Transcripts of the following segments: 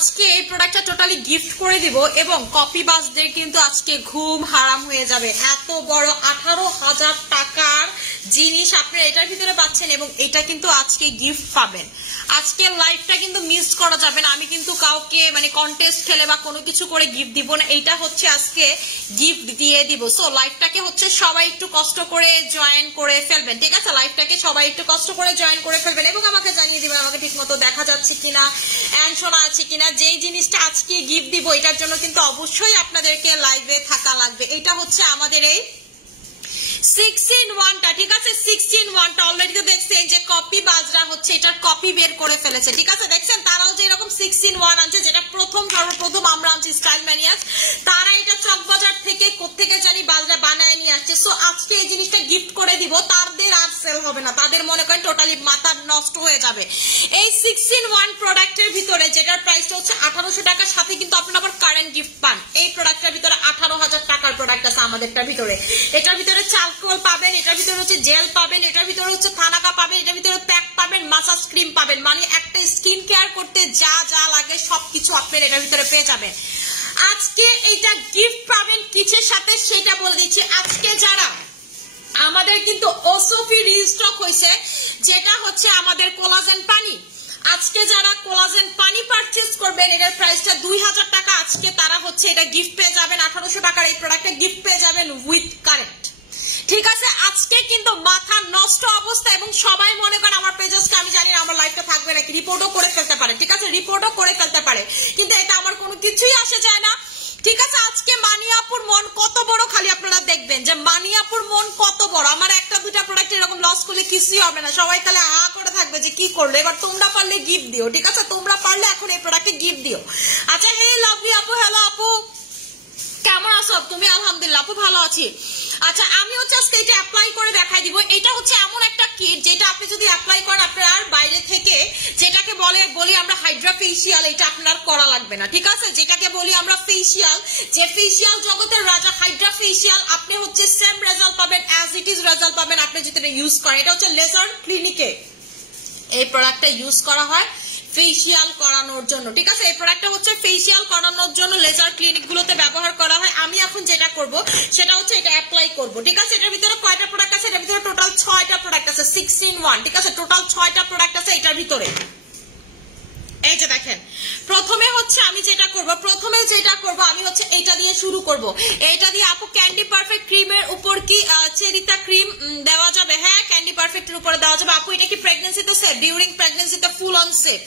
আজকে এই প্রোডাক্টটা টোটালি গিফট করে দিব এবং কপি বাসদের কিন্তু আজকে ঘুম হারাম হয়ে যাবে। এত বড় 18,000 টাকার জিনিস আপনারা এটার ভিতরে পাচ্ছেন এবং এটা কিন্তু আজকে গিফট পাবেন। আজকে লাইভটা কিন্তু মিস করা যাবে না। আমি কিন্তু কাউকে মানে কন্টেস্ট খেলে বা কোনো কিছু করে গিফট দিব না, এইটা হচ্ছে আজকে গিফট দিয়ে দিব। সো লাইভটাকে হচ্ছে সবাই একটু কষ্ট করে জয়েন করে ফেলবেন, ঠিক আছে? লাইভটাকে সবাই একটু কষ্ট করে জয়েন করে ফেলবেন এবং আমাকে জানিয়ে দিবেন আমাকে ঠিক মতো দেখা যাচ্ছে কিনা, এন্ড শোনা আছে কিনা। যেই জিনিসটা আজকে গিফট দিব এটার জন্য কিন্তু অবশ্যই আপনাদেরকে লাইভে থাকা লাগবে। এটা হচ্ছে আমাদের এই 6-in-1টা, ঠিক আছে? 6-in-1টা অলরেডি তো দেখছেন যে কপি বাজরা হচ্ছে এটার কপি বের করে ফেলেছে, ঠিক আছে? দেখছেন তারাও যে এরকম 6-in-1 আনছে, যেটা সর্বপ্রথম আমরা আনছি স্টাইল ম্যানিয়াস, তারা এটা চকবাজার থেকে কোত্থেকে জানি বাজরা বানায় নিয়ে আসছে। সো আজকে এই জিনিসটা গিফট করে দিব, তাদের আর সেল হবে না, তাদের মনে করেন টোটালি মাথা নষ্ট হয়ে যাবে। এই 6-in-1 প্রোডাক্টের ভিতরে যেটার প্রাইসটা হচ্ছে 1800 টাকার সাথে কিন্তু আপনারা আবার কারেন্ট গিফট পান। এই প্রোডাক্টের ভিতরে 18,000 টাকার প্রোডাক্ট আছে আমাদেরটার ভিতরে। এটার ভিতরে চালকোল পাবেন, এটার ভিতরে হচ্ছে জেল পাবেন, এটার ভিতরে হচ্ছে থানাকা পাবেন, এটার ভিতরে প্যাক পাবেন, মাসাজ ক্রিম পাবেন। মানে একটা স্কিন কেয়ার করতে যা যা লাগে সবকিছু আপনার এটার ভিতরে পেয়ে যাবেন। আজকে এটা গিফট পাবেন কিসের সাথে সেটা বলে দিচ্ছি। আজকে যারা আমাদের কিন্তু ওসোফি রিস্টক হয়েছে, যেটা হচ্ছে আমাদের কোলাজেন পানি, আজকে যারা কোলাজেন পানি পারচেজ করবেন এটার প্রাইসটা 2000 টাকা, আজকে তারা হচ্ছে এটা গিফট পেয়ে যাবেন। 1800 টাকার এই প্রোডাক্টটা গিফট পেয়ে যাবেন উইথ কারেন্ট, ঠিক আছে? আজকে কিন্তু মাথা নষ্ট অবস্থা এবং সবাই মনে করেন আমার পেজেসকে আমি জানি না আমার লাইফটা থাকবে নাকি, রিপোর্টও করে ফেলতে পারে, ঠিক আছে? রিপোর্টও করে ফেলতে পারে, কিন্তু এটা আমার কোনো কিছুই আসে যায় না, ঠিক আছে? আজকে মানিয়াপুর মন কত বড়, খালি আপনারা দেখবেন যে মানিয়াপুর মন কত বড়। আমার একটা দুটা প্রোডাক্ট এরকম লস করলে কিছুই হবে না, সবাই তাহলে হা করে থাকবে যে কি করলো। এবার তোমরা পারলে গিফট দিও, ঠিক আছে? তোমরা পারলে এখন এই প্রোডাক্টে গিফট দিও। আচ্ছা, হে লাভলি আপু, হ্যালো আপু, কেমন আছো তুমি? আলহামদুলিল্লাহ আপু ভালো আছি। আচ্ছা, আমি হচ্ছে আজকে এটা অ্যাপ্লাই করে দেখাই দিব। এটা হচ্ছে এমন একটা কিট যেটা আপনি যদি অ্যাপ্লাই করেন আপনার বাইরে থেকে যেটাকে বলি আমরা হাইড্রা ফেসিয়াল, এটা আপনার করা লাগবে না, ঠিক আছে? যেটাকে বলি আমরা ফেসিয়াল, যে ফেসিয়াল জগতের রাজা হাইড্রা ফেসিয়াল, আপনি হচ্ছে সেম রেজাল্ট পাবেন, অ্যাজ ইট ইজ রেজাল্ট পাবেন আপনি যদি এটা ইউজ করেন। এটা হচ্ছে লেজার ক্লিনিকে এই প্রোডাক্টটা ইউজ করা হয় ফেসিয়াল করানোর জন্য, ঠিক আছে? এই প্রোডাক্টটা হচ্ছে ফেসিয়াল করানোর জন্য লেজার ক্লিনিক গুলোতে ব্যবহার করা হয়। আমি এখন যেটা করব সেটা হচ্ছে এটা অ্যাপ্লাই করব, ঠিক আছে? এটার ভিতরে কয়টা প্রোডাক্ট আছে? এটার ভিতরে টোটাল 6টা প্রোডাক্ট আছে, 6-in-1, ঠিক আছে? টোটাল 6টা প্রোডাক্ট আছে এটার ভিতরে। এই যে দেখেন, প্রথমে হচ্ছে আমি যেটা করব আমি হচ্ছে এটা দিয়ে শুরু করব। এটা দিয়ে আপু ক্যান্ডি পারফেক্ট ক্রিমের উপর কি চেরিতা ক্রিম দেওয়া যাবে? হ্যাঁ, ক্যান্ডি পারফেক্টের উপরে দেওয়া যাবে। আপু এটা কি প্রেগন্যান্সিতে সেফ? ডিউরিং প্রেগন্যান্সিতে ফুল অন সেফ।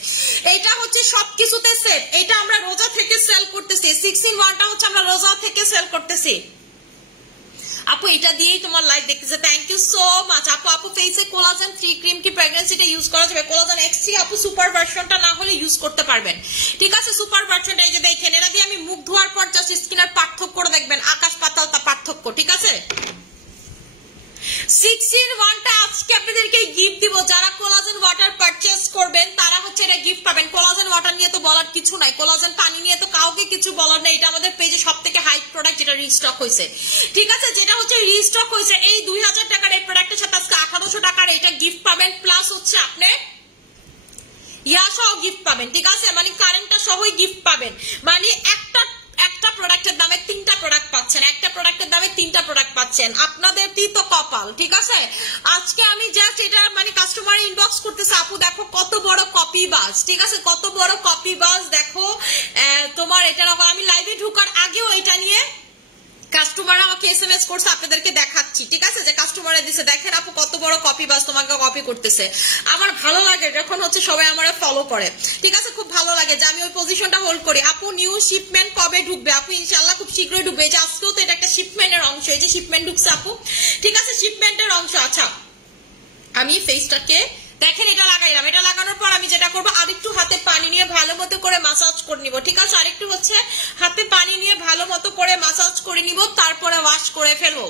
এটা হচ্ছে সবকিছুতে সেফ। এটা আমরা রোজা থেকে সেল করতেছি, 6-in-1টা হচ্ছে আমরা রোজা থেকে সেল করতেছি। আপু এটা দিয়েই তোমার লাইভ দেখতেছে, থ্যাংক ইউ সো মাচ আপু। আপু ফেসে কোলাজেন 3 ক্রিম কি প্রেগন্যান্সিতে ইউজ করা যাবে? কোলাজেন X3 আপু সুপার ভার্সনটা না হলে ইউজ করতে পারবেন, ঠিক আছে? সুপার ভার্সনটা এই যে দেখেন, এটা দিয়ে আমি মুখ ধোয়ার পর জাস্ট স্কিনের পার্থক্য করে দেখবেন, আকাশ পাতাল তা পার্থক্য, ঠিক আছে? 6-in-1টা আজকে আপনাদেরকে গিফট দিব। যারা কোলাজেন ওয়াটার পারচেজ করবেন তারা হচ্ছে এটা গিফট পাবেন। কোলাজেন ওয়াটার নিয়ে তো বলার কিছু নাই, কোলাজেন পানি নিয়ে তো কাউকে কিছু বলার নাই। এটা আমাদের পেজে সবথেকে হাইপ প্রোডাক্ট যেটা রিস্টক হয়েছে, ঠিক আছে? যেটা হচ্ছে রিস্টক হয়েছে এই 2000 টাকার এই প্রোডাক্টের সাথে আজকে 1800 টাকার এটা গিফট পাবেন, প্লাস হচ্ছে আপনি ইয়া সহ গিফট পাবেন, ঠিক আছে? মানে কারেন্টটা সহই গিফট পাবেন। মানে একটা প্রোডাক্টের দামে 3টা প্রোডাক্ট পাচ্ছেন, একটা প্রোডাক্টের দামে 3টা প্রোডাক্ট পাচ্ছেন। আপনাদের তো কপাল, ঠিক আছে? আজকে আমি জাস্ট এটা মানে কাস্টমার ইনবক্স করতেছে, আপু দেখো কত বড় কপি বাজ, ঠিক আছে? কত বড় কপি বাজ দেখো তোমার। এটা আমি লাইভে ঢোকার আগেও এটা নিয়ে কাস্টমার আমাকে SMS করছে, আপনাদেরকে দেখাচ্ছি, ঠিক আছে? যে কাস্টমারে দিছে, দেখেন আপু কত বড় কপি বাস তোমাকে কপি করতেছে। আমার ভালো লাগে যখন হচ্ছে সবাই আমারে ফলো করে, ঠিক আছে? খুব ভালো লাগে যে আমি ওই পজিশনটা হোল্ড করি। আপু নিউ শিপমেন্ট কবে ঢুকবে? আপু ইনশাআল্লাহ খুব শীঘ্রই ঢুকবে। এই যে আজকেও তো এটা একটা শিপমেন্টের অংশ, এই যে শিপমেন্ট ঢুকছে আপু, ঠিক আছে? শিপমেন্টের অংশ। আচ্ছা, আমি ফেসটাকে দেখেন এটা লাগাইলাম, এটা লাগানোর পর আমি যেটা করবো আরেকটু হাতে পানি নিয়ে ভালো মতো করে মাসাজ করে নিব, ঠিক আছে? আরেকটু হচ্ছে হাতে পানি নিয়ে ভালো মতো করে মাসাজ করে নিব, তারপরে ওয়াশ করে ফেলবো।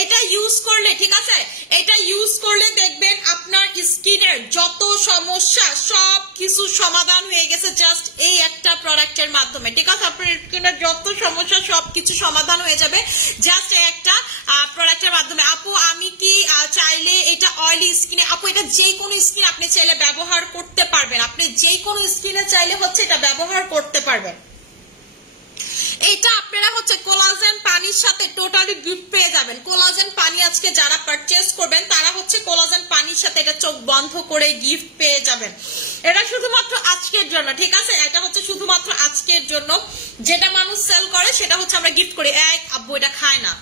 এটা ইউজ করলে, ঠিক আছে? এটা ইউজ করলে দেখবেন আপনার স্কিনের যত সমস্যা সব কিছু সমাধান হয়ে গেছে জাস্ট এই একটা প্রোডাক্টের মাধ্যমে, ঠিক আছে? আপনার স্কিনের যত সমস্যা সব কিছু সমাধান হয়ে যাবে জাস্ট এই একটা প্রোডাক্টের মাধ্যমে। আপু আমি কি চাইলে এটা অয়েলি স্কিনে আপু এটা যে কোনো স্কিন আপনি চাইলে ব্যবহার করতে পারবেন, আপনি যে কোনো স্কিনে চাইলে হচ্ছে এটা ব্যবহার করতে পারবেন। এটা আপনারা হচ্ছে কোলাজেন পানির সাথে টোটালি গিফট পেয়ে যাবেন। কোলাজেন পানি আজকে যারা পারচেজ করবেন তারা হচ্ছে কোলাজেন পানির সাথে এটা চোখ বন্ধ করে গিফট পেয়ে যাবেন। এটা শুধুমাত্র আজকের জন্য, ঠিক আছে? এটা হচ্ছে শুধুমাত্র আজকের জন্য, যেটা মানুষ সেল করে সেটা হচ্ছে আমরা গিফট করি। এক আব্বু এটা খায় না,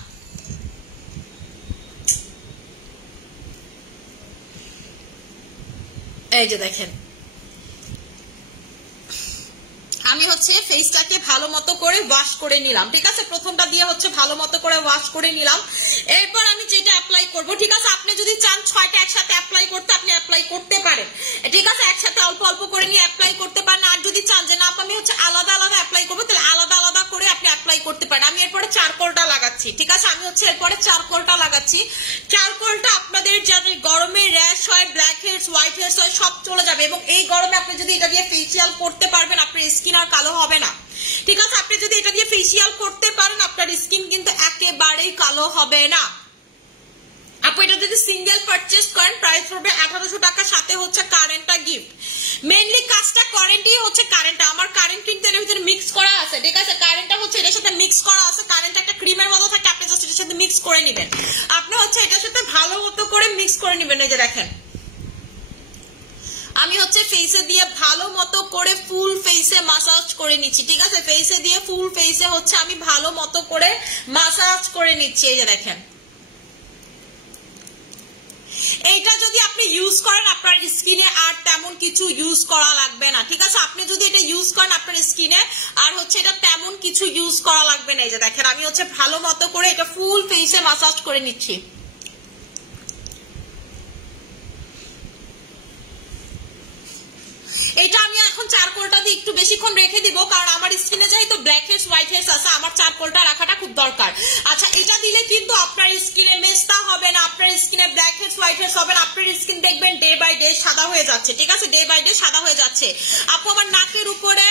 এই যে দেখেন আমি হচ্ছে ফেসটাকে ভালো মতো করে ওয়াশ করে নিলাম, ঠিক আছে? প্রথমটা দিয়ে হচ্ছে ভালো মতো করে ওয়াশ করে নিলাম। এরপর আমি যেটা অ্যাপ্লাই করব, ঠিক আছে? আপনি যদি চান 6টা একসাথে অ্যাপ্লাই করতে আপনি অ্যাপ্লাই করতে পারেন, ঠিক আছে? একসাথে অল্প অল্প করে নিয়ে অ্যাপ্লাই করতে পারেন। আর যদি চান যে না আমি হচ্ছে আলাদা আলাদা অ্যাপ্লাই করবো, তাহলে আলাদা আলাদা করে আপনি অ্যাপ্লাই করতে পারেন। আমি এরপরে চারকোলটা লাগাচ্ছি, ঠিক আছে? আমি হচ্ছে এরপরে চারকোলটা লাগাচ্ছি। চারকোলটা আপনাদের যাদের গরমে র্যাশ হয়, ব্ল্যাক হেডস, হোয়াইট হেডস হয়, সব চলে যাবে। এবং এই গরমে আপনি যদি এটা দিয়ে ফেসিয়াল করতে পারবেন আপনার স্কিন আর কালো হবে না, ঠিক আছে? আপনি যদি এটা দিয়ে ফেসিয়াল করতে পারেন আপনার স্কিন কিন্তু একেবারেই কালো হবে না। আপু এটা যদি সিঙ্গেল পারচেজ করেন প্রাইস পড়বে 1800 টাকা, সাথে হচ্ছে কারেন্টটা গিফট। মেইনলি কাজটা কারেন্টই হচ্ছে, কারেন্টটা আমার কারেন্ট কিন্তু এর ভিতরে মিক্স করা আছে, ঠিক আছে? কারেন্টটা হচ্ছে এর সাথে মিক্স করা আছে। কারেন্ট একটা ক্রিমের মতো থাকে, আপনি জাস্ট এর সাথে মিক্স করে নেবেন। আপনি হচ্ছে এটার সাথে ভালো মতো করে মিক্স করে নেবেন। এই যে দেখেন আমি হচ্ছে ফেসে দিয়ে ভালো মতো করে ফুল ফেসে মাসাজ করে নিচ্ছি, ঠিক আছে? ফেসে দিয়ে ফুল ফেসে হচ্ছে আমি ভালো মতো করে মাসাজ করে নিচ্ছি। এই যে দেখেন এইটা যদি আপনি ইউজ করেন আপনার স্কিনে আর তেমন কিছু ইউজ করা লাগবে না, ঠিক আছে? আপনি যদি এটা ইউজ করেন আপনার স্কিনে আর হচ্ছে এটা তেমন কিছু ইউজ করা লাগবে না। এই যে দেখেন আমি হচ্ছে ভালো মতো করে এটা ফুল ফেসে মাসাজ করে নিচ্ছি। এটা আমি এখন চারকোলটা দিয়ে একটু বেশিক্ষণ রেখে দিব, কারণ আমার স্কিনে যেহেতু ব্ল্যাক হেডস হোয়াইট হেডস আছে আমার চারকোলটা রাখাটা খুব দরকার। আচ্ছা এটা দিলে কিন্তু আপনার স্কিনে মেস্তা হবে না, আপনার স্কিনে ব্ল্যাক হেডস হোয়াইট হেডস হবে না, আপনার স্কিন দেখবেন ডে বাই ডে সাদা হয়ে যাচ্ছে, ঠিক আছে? ডে বাই ডে সাদা হয়ে যাচ্ছে। আপু আমার নাকের উপরে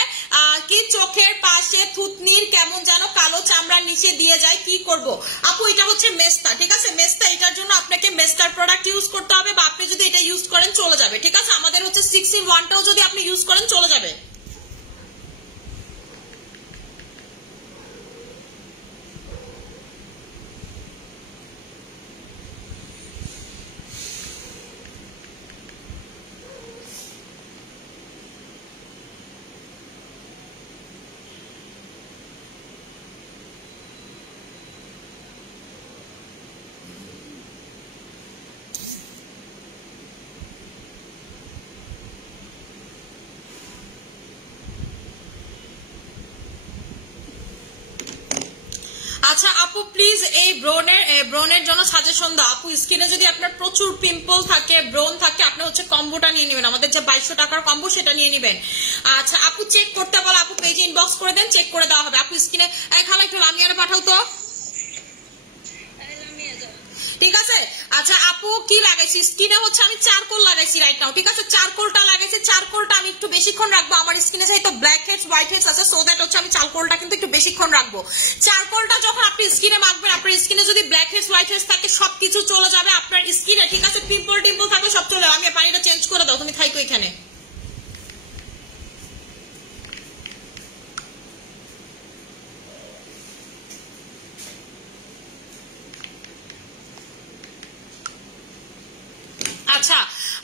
কি চোখের পাশে থুতনির কেমন যেন কালো চামড়ার নিচে দিয়ে যায়, কি করব? আপু এটা হচ্ছে মেস্তা, ঠিক আছে? মেস্তা, এটার জন্য আপনাকে মেস্তার প্রোডাক্ট ইউজ করতে হবে, বা আপনি যদি এটা ইউজ করেন চলে যাবে, ঠিক আছে? আমাদের হচ্ছে 6-in-1টাও যদি আপনি ইউজ করেন চলে যাবে। আচ্ছা আপু প্লিজ এই ব্রনের জন্য সাজেশন দাও। আপু স্কিনে যদি আপনার প্রচুর পিম্পল থাকে, ব্রন থাকে, আপনি হচ্ছে কম্বোটা নিয়ে নেবেন, আমাদের যে 2200 টাকার কম্বো সেটা নিয়ে নেবেন। আচ্ছা আপু চেক করতে বলো, আপু পেজে ইনবক্স করে দেন, চেক করে দেওয়া হবে। আপু স্কিনে খালা একটু লামিয়ারে পাঠাও তো, ঠিক আছে? আচ্ছা আপু কি লাগাইছি স্কিনে হচ্ছে আমি চারকোল লাগাইছি রাইট নাও, ঠিক আছে? চারকোলটা লাগাইছি, চারকোলটা আমি একটু বেশিক্ষণ রাখবো। আমার স্কিনে যেহেতু ব্ল্যাক হেডস হোয়াইট হেডস আছে, সো দ্যাট হচ্ছে আমি চারকোলটা কিন্তু একটু বেশিক্ষণ রাখবো। চারকোলটা যখন আপনি স্কিনে মাখবেন আপনার স্কিনে যদি ব্ল্যাক হেডস হোয়াইট হেডস থাকে সবকিছু চলে যাবে আপনার স্কিনে, ঠিক আছে? পিম্পল টিম্পল থাকবে সব চলে যাবে। আমি পানিটা চেঞ্জ করে দাও, তুমি থাইকো এখানে। আচ্ছা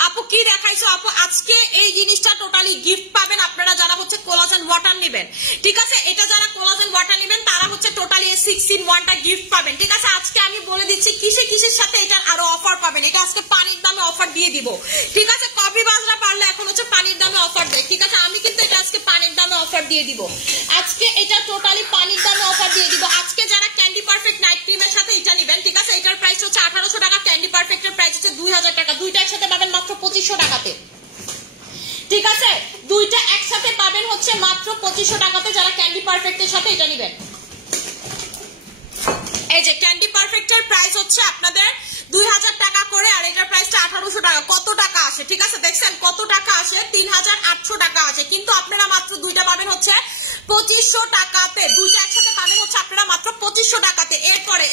আপু কি দেখাইছো? আপু আজকে এই জিনিসটা টোটালি গিফট পাবেন আপনারা যারা হচ্ছে কোলাজেন ওয়াটার নেবেন, ঠিক আছে? এটা যারা কোলাজেন ওয়াটার নেবেন তারা হচ্ছে টোটালি এই 6-in-1টা গিফট পাবেন, ঠিক আছে? আজকে আমি বলে দিচ্ছি কিসের সাথে এটার আরো অফার পাবেন। এটা আজকে পানির দামে অফার দিয়ে দিব, ঠিক আছে? কপি বাজরা পারলে এখন হচ্ছে পানির দামে অফার দেয়, ঠিক আছে? আমি কিন্তু এটা আজকে পানির দামে অফার দিয়ে দিব, আজকে এটা টোটালি পানির দামে অফার দিয়ে দিব। আজকে যারা ক্যান্ডি পারফেক্ট নাইট ক্রিমের সাথে এটা নেবেন, ঠিক আছে? এটার প্রাইস হচ্ছে 1800 টাকা, ক্যান্ডি পারফেক্টের প্রাইস হচ্ছে 2000 টাকা। দুইটা একসাথে পাবেন মাত্র 2500 টাকাতে, ঠিক আছে? দুইটা একসাথে পাবেন হচ্ছে মাত্র 2500 টাকাতে যারা ক্যান্ডি পারফেক্টের সাথে এটা নেবেন। এই যে ক্যান্ডি পারফেক্টের প্রাইস হচ্ছে আপনাদের 2000 টাকা করে, আর এটার প্রাইসটা 1800 টাকা। কত টাকা আসে, ঠিক আছে? দেখছেন কত টাকা আসে? 3800 টাকা আসে, কিন্তু আপনারা মাত্র দুইটা পাবেন হচ্ছে 2500 টাকাতে। দুইটা একসাথে পাবেন হচ্ছে আপনারা মাত্র 2500 টাকাতে।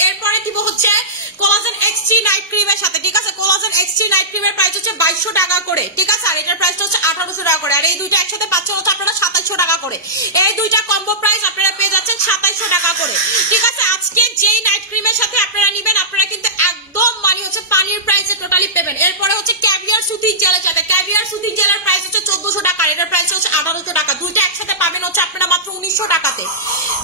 এরপরে দিব হচ্ছে কোলাজেন এক্স এক্সট্রি নাইট ক্রিমের সাথে, ঠিক আছে? কোলাজেন এক্সট্রি নাইট ক্রিমের প্রাইস হচ্ছে 2200 টাকা করে, ঠিক আছে? আর এটার প্রাইসটা হচ্ছে 1800 টাকা করে। আর এই দুইটা একসাথে পাচ্ছেন হচ্ছে আপনারা 2700 টাকা করে। এই দুইটা কম্বো প্রাইস আপনারা পেয়ে যাচ্ছেন 2700 টাকা করে, ঠিক আছে? আজকে যেই নাইট ক্রিমের সাথে আপনারা নেবেন আপনারা কিন্তু একদম মানে হচ্ছে পানির প্রাইসে টোটালি পেবেন। এরপরে হচ্ছে ক্যাভিয়ার সুতিং জেলের সাথে, ক্যাভিয়ার সুতিং জেলের প্রাইস হচ্ছে 1400 টাকা, এটার প্রাইস হচ্ছে 1800 টাকা। দুইটা একসাথে পাবেন হচ্ছে আপনারা মাত্র 1900 টাকাতে।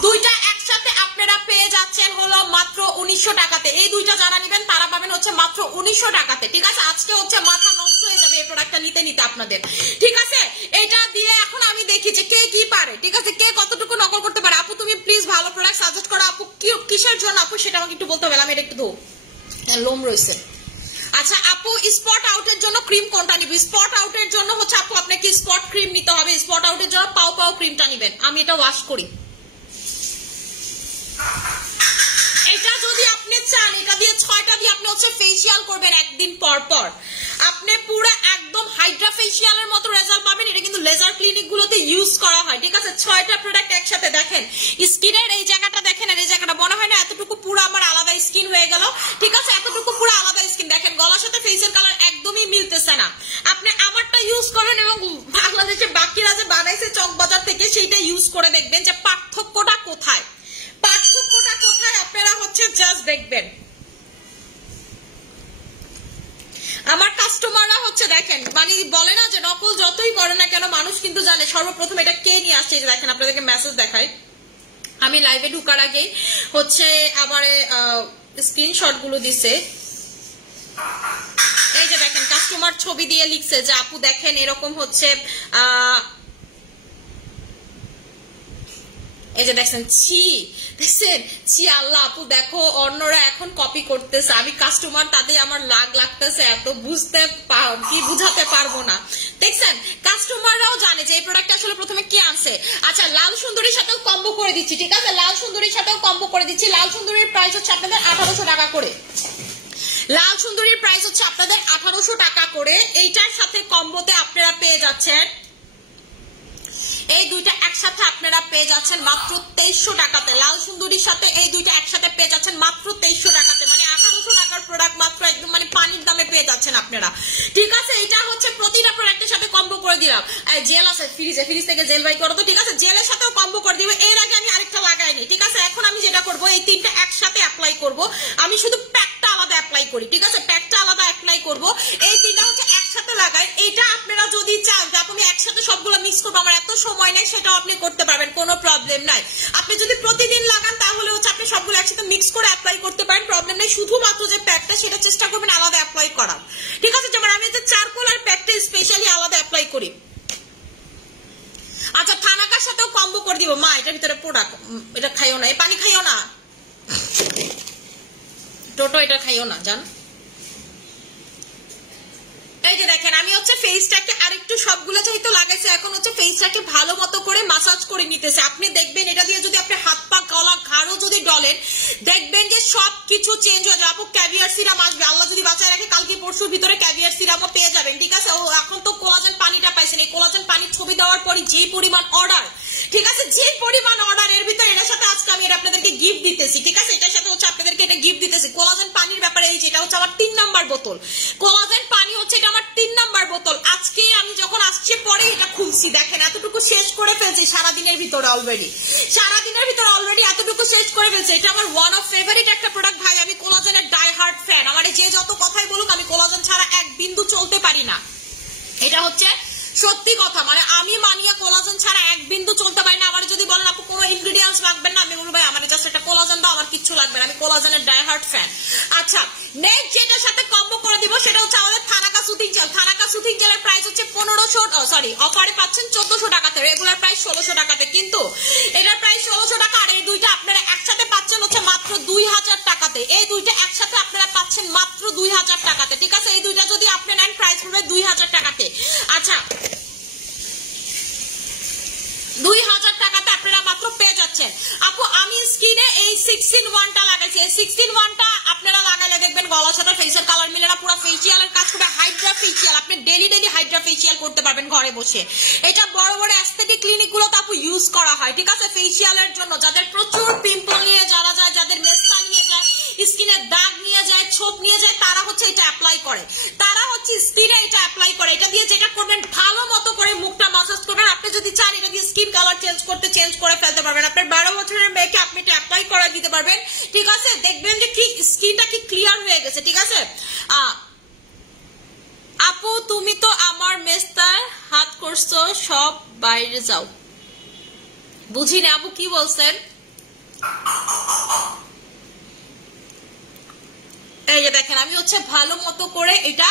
দুইটা একসাথে আপনারা পেয়ে যাচ্ছেন হলো মাত্র 1900 টাকাতে। এই দুইটা যারা নেবেন তারা পাবেন হচ্ছে মাত্র 1900 টাকাতে, ঠিক আছে? আজকে হচ্ছে মাথা নষ্ট হয়ে যাবে এই প্রোডাক্টটা নিতে নিতে আপনাদের, ঠিক আছে? এটা দিয়ে এখন আমি দেখি যে কে কি পারে, ঠিক আছে? কে কতটুকু নকল করতে পারে। আপু তুমি প্লিজ ভালো প্রোডাক্ট সাজেস্ট করো। আপু কিসের জন্য আপু সেটা আমাকে একটু বলতে হবে। আমি এটা একটু ধো, লোম রয়েছে। আচ্ছা আপু স্পট আউটের জন্য ক্রিম কোনটা নিবি? স্পট আউটের জন্য হচ্ছে আপু আপনাকে স্পট ক্রিম নিতে হবে। স্পট আউটের জন্য পাও পাও ক্রিমটা নেবেন। আমি এটা ওয়াশ করি। এটা যদি আপনি চান এটা দিয়ে 6টা দিয়ে আপনি হচ্ছে ফেসিয়াল করবেন একদিন পর পর, আপনি পুরো একদম হাইড্রা ফেসিয়ালের মতো রেজাল্ট পাবেন। এটা কিন্তু লেজার ক্লিনিক গুলোতে ইউজ করা হয়, ঠিক আছে? 6টা প্রোডাক্ট একসাথে দেখেন, স্কিনের এই জায়গাটা দেখেন আর এই জায়গাটা মনে হয় না এতটুকু পুরো আমার আলাদা স্কিন হয়ে গেল, ঠিক আছে? এতটুকু পুরো আলাদা স্কিন দেখেন, গলার সাথে ফেসের কালার একদমই মিলতেছে না। আপনি আমারটা ইউজ করেন এবং বাংলাদেশে বাকিরা যে বানাইছে চকবাজার থেকে সেইটা ইউজ করে দেখবেন যে পার্থক্যটা কোথায়, পার্থক্যটা কোথায় আপনারা হচ্ছে জাস্ট দেখবেন। আমার কাস্টমাররা হচ্ছে দেখেন মানে বলে না যে নকল যতই করে না কেন মানুষ কিন্তু জানে সর্বপ্রথম এটা কে নিয়ে আসছে। দেখেন আপনাদেরকে মেসেজ দেখাই, আমি লাইভে ঢুকার আগেই হচ্ছে আবার স্ক্রিনশট গুলো দিছে। এই যে দেখেন কাস্টমার ছবি দিয়ে লিখছে যে আপু দেখেন এরকম হচ্ছে এই যে দেখছেন ছি, দেখছেন ছি আল্লাহ আপু দেখো অন্যরা এখন কপি করতেছে, আমি কাস্টমার তাদের আমার লাগতেছে এত বুঝাতে পারবো না। দেখছেন কাস্টমাররাও জানে যে এই প্রোডাক্ট আসলে প্রথমে কে আনছে। আচ্ছা লাল সুন্দরীর সাথেও কম্বো করে দিচ্ছি, ঠিক আছে? লাল সুন্দরীর সাথেও কম্বো করে দিচ্ছি। লাল সুন্দরীর প্রাইস হচ্ছে আপনাদের 1800 টাকা করে। লাল সুন্দরীর প্রাইস হচ্ছে আপনাদের 1800 টাকা করে। এইটার সাথে কম্বোতে আপনারা পেয়ে যাচ্ছেন এই দুইটা একসাথে আপনারা পেয়ে যাচ্ছেন মাত্র 2300 টাকাতে। লাল সুন্দরীর সাথে এই দুইটা একসাথে পেয়ে যাচ্ছেন মাত্র 2300 টাকাতে, মানে 1800 টাকার প্রোডাক্ট মাত্র একদম মানে পানির দামে পেয়ে যাচ্ছেন আপনারা, ঠিক আছে? এটা হচ্ছে প্রতিটা প্রোডাক্টের সাথে কম্বো করে দিলাম। জেল আছে ফ্রিজ থেকে জেল বাই করো তো, ঠিক আছে? জেলের সাথেও কম্বো করে দিব। এর আগে আমি আরেকটা লাগাইনি, ঠিক আছে? এখন আমি যেটা করব এই তিনটা একসাথে অ্যাপ্লাই করব। আমি শুধু প্যাকটা আলাদা অ্যাপ্লাই করি, ঠিক আছে? প্যাকটা আলাদা অ্যাপ্লাই করব। এই তিনটা হচ্ছে একসাথে লাগাই। এটা আপনারা যদি চান যে আপনি একসাথে সবগুলো মিক্স করবো, আমার এত সময় নেই, সেটাও আপনি করতে পারবেন, কোনো প্রবলেম নাই। আপনি যদি প্রতিদিন লাগান তাহলে হচ্ছে আপনি সবগুলো একসাথে মিক্স করে অ্যাপ্লাই করতে পারেন, প্রবলেম নেই। শুধুমাত্র যে প্যাকটা সেটা চেষ্টা করবেন আলাদা অ্যাপ্লাই করার, ঠিক আছে? যেমন আমি যে চারকোল আর প্যাকটা স্পেশালি আলাদা অ্যাপ্লাই করি। আচ্ছা থানাকার সাথেও কম্বো করে দিব। মা এটার ভিতরে প্রোডাক্ট, এটা খাইও না, এই পানি খাইও না, টোটো এটা খাইও না জান। এই যে দেখেন আমি হচ্ছে ফেসটাকে আরেকটু সবগুলো চাইতে লাগাইছি, এখন হচ্ছে ফেসটাকে ভালো মতো করে মাসাজ করে নিতেছে। আপনি দেখবেন এটা দিয়ে যদি আপনি হাত পা গলা ঘাড়ও যদি ডলেন দেখবেন যে সবকিছু চেঞ্জ হয়ে যাবে। আপু ক্যাভিয়ার সিরাম আসবে, আল্লাহ যদি বাঁচায় রাখে কালকে পরশুর ভিতরে ক্যাভিয়ার সিরামও পেয়ে যাবেন, ঠিক আছে? ও এখন তো কোলাজেন পানিটা পাইছেন, এই কোলাজেন পানির ছবি দেওয়ার পরই যে পরিমাণ অর্ডার, ঠিক আছে? যে পরিমাণ অর্ডার এর ভিতরে এর সাথে আজকে আমি এটা আপনাদেরকে গিফট দিতেছি, ঠিক আছে? এটার সাথে হচ্ছে আপনাদেরকে এটা গিফট দিতেছি কোলাজেন পানির ব্যাপারে। এই যেটা হচ্ছে আমার 3 নাম্বার বোতল কোলাজেন পানি, হচ্ছে এটা আমার 3 নাম্বার বোতল। আজকে আমি যখন আসছি পরে এটা খুলছি, দেখেন এতটুকু শেষ করে ফেলছি সারাদিনের ভিতরে অলরেডি, সারাদিনের ভিতরে অলরেডি এতটুকু শেষ করে ফেলছি। এটা আমার ওয়ান অফ ফেভারিট একটা প্রোডাক্ট ভাই। আমি কোলাজেনের ডাই হার্ড ফ্যান। আমার যে যত কথাই বলুক আমি কোলাজেন ছাড়া এক বিন্দু চলতে পারি না, এটা হচ্ছে সত্যি কথা। মানে আমি মানিয়া কোলাজেন ছাড়া এক বিন্দু চলতে পারি না। আমার যদি বলেন আপু কোনো ইনগ্রেডিয়েন্টস লাগবে না, আমি বলবো ভাই আমার জাস্ট একটা কোলাজেন দাও, আমার কিচ্ছু লাগবে না, আমি কোলাজেনের ডাই হার্ড ফ্যান। আচ্ছা নেক্সট যেটার সাথে কম্বো করে দিব সেটা হচ্ছে আমাদের Thanaka soothing gel. Thanaka soothing জেলের প্রাইস হচ্ছে 1500, অফারে পাচ্ছেন 1400 টাকাতে, রেগুলার প্রাইস 1600 টাকাতে, কিন্তু এটার প্রাইস 1600 টাকা। আর এই দুইটা আপনারা একসাথে পাচ্ছেন হচ্ছে মাত্র 2000 টাকাতে। এই দুইটা একসাথে আপনারা পাচ্ছেন মাত্র 2000 টাকাতে, ঠিক আছে? এই দুইটা যদি আপনি নেন প্রাইস পড়বে 2000 টাকাতে। আচ্ছা 2000 টাকাতে আপনারা মাত্র পেয়ে যাচ্ছেন। আপু আমি স্কিনে এই 6-in-1টা লাগাইছি, এই 6-in-1টা আপনারা লাগাইলে দেখবেন গলার সাথে ফেসের কালার মিলে না, পুরো ফেসিয়ালের কাজ করবে। হাইড্রা ফেসিয়াল, আপনি ডেলি হাইড্রা ফেসিয়াল করতে পারবেন ঘরে বসে। এটা বড় বড় অ্যাস্থেটিক ক্লিনিক গুলোতে আপু ইউজ করা হয়, ঠিক আছে? ফেসিয়ালের জন্য যাদের প্রচুর পিম্পল নিয়ে যারা যায়, যাদের মেস্তা নিয়ে যায়, স্কিনের দাগ নিয়ে যায়, ছোপ নিয়ে যায় তারা হচ্ছে এটা অ্যাপ্লাই করে, তারা হচ্ছে স্কিনে এটা অ্যাপ্লাই করে। এটা দিয়ে যেটা করবেন ভালো মতো করে মুখটা মাসাজ করবেন। আপনি যদি চান এটা দিয়ে স্কিন কালার চেঞ্জ করতে চেঞ্জ করে ফেলতে পারবেন। আপনার 12 বছরের মেয়েকে আপনি এটা অ্যাপ্লাই করে দিতে পারবেন, ঠিক আছে? দেখবেন যে কি স্কিনটা কি ক্লিয়ার হয়ে গেছে, ঠিক আছে? আপু তুমি তো আমার মেস্তার হাত করছো, সব বাইরে যাও। বুঝি না আপু কি বলছেন। এই যে দেখেন আমি হচ্ছে ভালো মতো করে এটা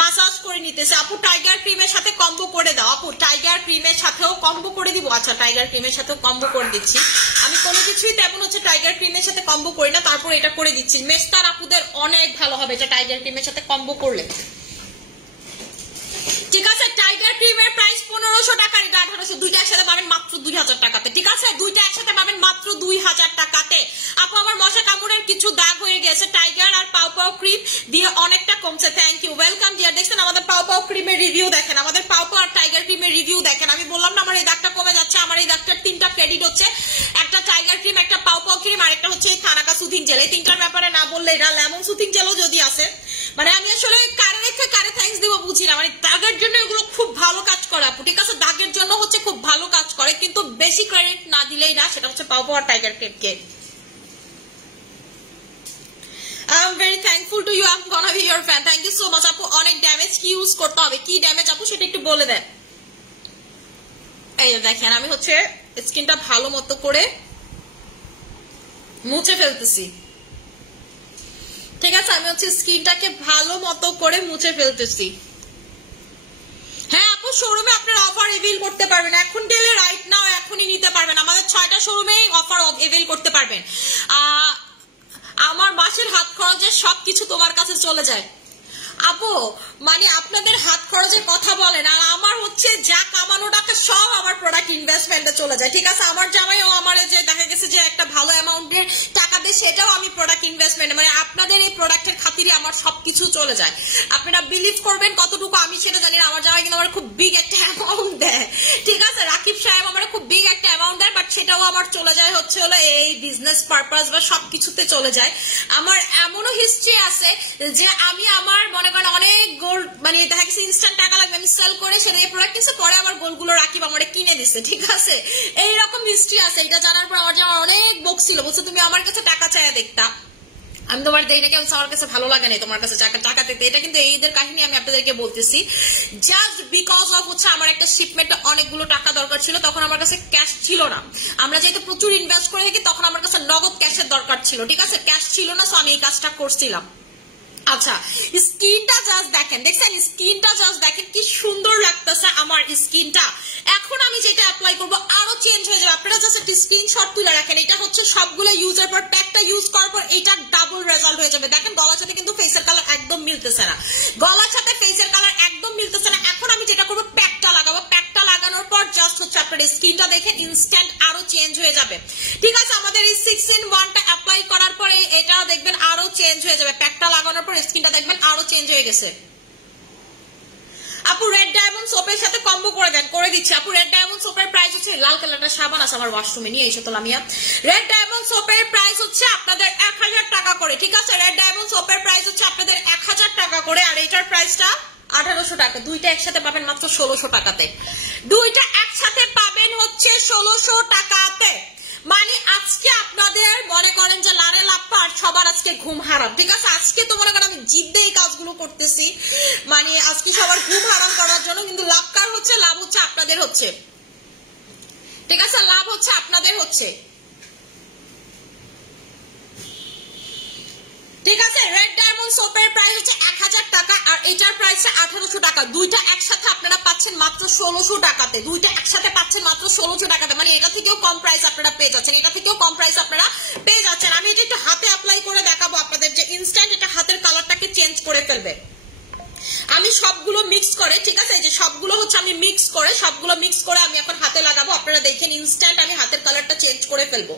মাসাজ করে নিতেছে। আপু টাইগার ক্রিমের সাথে কম্বো করে দাও। আপু টাইগার ক্রিমের সাথেও কম্বো করে দিব। আচ্ছা টাইগার ক্রিমের সাথেও কম্বো করে দিচ্ছি। আমি কোনো কিছুই তেমন হচ্ছে টাইগার ক্রিমের সাথে কম্বো করি না, তারপর এটা করে দিচ্ছি। মেস্তার আপুদের অনেক ভালো হবে এটা টাইগার ক্রিমের সাথে কম্বো করলে, ঠিক আছে? টাইগার ক্রিমের প্রাইস 1500 টাকা, এটা 1800। দুইটা একসাথে পাবেন মাত্র 2000 টাকাতে, ঠিক আছে? দুইটা একসাথে পাবেন মাত্র 2000 টাকাতে। আপু আমার মশা কামড়ের কিছু দাগ হয়ে গেছে, টাইগার আর পাও পাও ক্রিম দিয়ে অনেকটা কমছে। Thank you, welcome dear. দেখছেন আমাদের পাও পাও ক্রিমের রিভিউ দেখেন, আমাদের পাও পাও আর টাইগার ক্রিমের রিভিউ দেখেন। আমি বললাম না আমার এই দাগটা কমে যাচ্ছে। আমার এই দাগটার 3টা ক্রেডিট হচ্ছে, একটা টাইগার ক্রিম, একটা পাও পাও ক্রিম, আর একটা হচ্ছে থানাকা সুথিং জেল। এই 3টার ব্যাপারে না বললে এটা লেমন সুথিং জেলও যদি আছে, মানে আমি আসলে কারে রেখে কারে থ্যাঙ্কস দিব বুঝি না। মানে দাগের জন্য এগুলো খুব ভালো কাজ করে আপু, ঠিক আছে? দাগের জন্য হচ্ছে খুব ভালো কাজ করে, কিন্তু বেশি ক্রেডিট না দিলেই না। সেটা হচ্ছে পাও পাও আর tiger ক্রিমকে। I'm very thankful to you. I'm gonna be your fan. Thank you so much. আপু অনেক ড্যামেজ কি ইউজ করতে হবে, কি ড্যামেজ আপু সেটা একটু বলে দেন। এই দেখেন আমি হচ্ছে স্কিনটা ভালো মতো করে মুছে ফেলতেছি, ঠিক আছে? আমি হচ্ছে স্কিনটাকে ভালো মতো করে মুছে ফেলতেছি। হ্যাঁ আপু শোরুমে আপনার অফার এভেল করতে পারবেন, এখন ডেলে রাইট নাও এখনই নিতে পারবেন। আমাদের 6টা শোরুমে অফার এভেল করতে পারবেন। আমার মাসের হাত খরচের সবকিছু তোমার কাছে চলে যায় আপু, মানে আপনাদের হাত খরচের কথা বলেন, আর আমার হচ্ছে যা কামানো টাকা সব আমার প্রোডাক্ট ইনভেস্টমেন্টে চলে যায়, ঠিক আছে? আমার জামাইও আমার যে দেখা গেছে যে একটা ভালো অ্যামাউন্টের টাকা দেয়, সেটাও আমি প্রোডাক্ট ইনভেস্টমেন্ট, মানে আপনাদের এই প্রোডাক্টের খাতিরে আমার সবকিছু চলে যায়। আপনারা বিলিভ করবেন কতটুকু আমি সেটা জানি না। আমার জামাই কিন্তু আমার খুব বিগ একটা অ্যামাউন্ট দেয়, ঠিক আছে? রাকিব সাহেব আমার খুব বিগ একটা অ্যামাউন্ট দেয়, বাট সেটাও আমার চলে যায় হচ্ছে হলো এই বিজনেস পারপাস বা সবকিছুতে চলে যায়। আমার এমনও হিস্ট্রি আছে যে আমি আমার মনে করেন অনেক গোল্ড, মানে দেখা গেছে ইনস্ট্যান্ট টাকা লাগবে, আমি সেল করে সেটা এই প্রোডাক্ট কিনছে, পরে আবার গোল্ডগুলো রাকিব আমার কিনে দিচ্ছে, ঠিক আছে? এইরকম হিস্ট্রি আছে। এটা জানার পর আমার জামা অনেক বকছিল, বলছে তুমি আমার কাছে টাকা চাইয়া দেখতা, আমি তোমার দেই না, কেন আমার কাছে ভালো লাগে না তোমার কাছে টাকা দিতে। এটা কিন্তু এইদের কাহিনী আমি আপনাদেরকে বলতেছি, জাস্ট বিকজ অফ হচ্ছে আমার একটা শিপমেন্টে অনেকগুলো টাকা দরকার ছিল, তখন আমার কাছে ক্যাশ ছিল না। আমরা যেহেতু প্রচুর ইনভেস্ট করে থাকি, তখন আমার কাছে নগদ ক্যাশের দরকার ছিল, ঠিক আছে? ক্যাশ ছিল না, সো আমি এই কাজটা করছিলাম। আচ্ছা স্কিনটা জাস্ট দেখেন, দেখছেন স্কিনটা জাস্ট দেখেন কি সুন্দর লাগতেছে আমার স্কিনটা। এখন আমি যেটা অ্যাপ্লাই করবো আরো চেঞ্জ হয়ে যাবে। আপনারা জাস্ট একটা স্ক্রিনশট তুলে রাখেন, এটা হচ্ছে সবগুলো ইউজের পর প্যাকটা ইউজ করার পর এটা ডাবল রেজাল্ট হয়ে যাবে। দেখেন গলার সাথে কিন্তু ফেসের কালার একদম মিলতেছে না, গলার সাথে ফেসের কালার একদম মিলতেছে না। এখন আমি যেটা করবো প্যাকটা লাগাবো, প্যাকটা লাগানোর পর জাস্ট হচ্ছে আপনার স্কিনটা দেখেন ইনস্ট্যান্ট আরো চেঞ্জ হয়ে যাবে, ঠিক আছে? আমাদের এই 6-in-1টা অ্যাপ্লাই করার পরে এটা দেখবেন আরো চেঞ্জ হয়ে যাবে। প্যাকটা লাগানোর পর স্কিনটা দেখবেন আরো চেঞ্জ হয়ে গেছে। আপু রেড ডায়মন্ড সোপের সাথে কম্বো করে দেন, করে দিচ্ছি আপু। রেড ডায়মন্ড সোপের প্রাইস হচ্ছে, লাল কালারটা সাবান আছে আমার ওয়াশরুমে, নিয়ে এসে তো লামিয়া। রেড ডায়মন্ড সোপের প্রাইস হচ্ছে আপনাদের 1000 টাকা করে, ঠিক আছে? রেড ডায়মন্ড সোপের প্রাইস হচ্ছে আপনাদের 1000 টাকা করে, আর এটার প্রাইসটা 1800 টাকা। দুইটা একসাথে পাবেন মাত্র 1600 টাকাতে। দুইটা একসাথে পাবেন হচ্ছে 1600 টাকাতে। মানে আজকে আপনাদের মনে করেন যে লারে লাপ্পা আর সবার আজকে ঘুম হারাম, ঠিক আছে? আজকে তো মনে করেন আমি জিদ্দে এই কাজগুলো করতেছি, মানে আজকে সবার ঘুম হারাম করার জন্য, কিন্তু লাভ কার হচ্ছে? লাভ হচ্ছে আপনাদের হচ্ছে, ঠিক আছে? লাভ হচ্ছে আপনাদের হচ্ছে, ঠিক আছে? রেড ডায়মন্ড সোপের প্রাইস হচ্ছে 1000 টাকা, আর এটার প্রাইস 1800 টাকা। দুইটা একসাথে আপনারা পাচ্ছেন মাত্র 1600 টাকাতে। দুইটা একসাথে পাচ্ছেন মাত্র 1600 টাকাতে, মানে এটা থেকেও কম প্রাইস আপনারা পেয়ে যাচ্ছেন, এটা থেকেও কম প্রাইস আপনারা পেয়ে যাচ্ছেন। আমি এটা একটু হাতে অ্যাপ্লাই করে দেখাবো আপনাদের, যে ইনস্ট্যান্ট এটা হাতের কালারটাকে চেঞ্জ করে ফেলবে। আমি সবগুলো মিক্স করে, ঠিক আছে? যে সবগুলো হচ্ছে আমি সবগুলো মিক্স করে আমি এখন হাতে লাগাবো। আপনারা দেখেন ইনস্ট্যান্ট আমি হাতের কালারটা চেঞ্জ করে ফেলবো,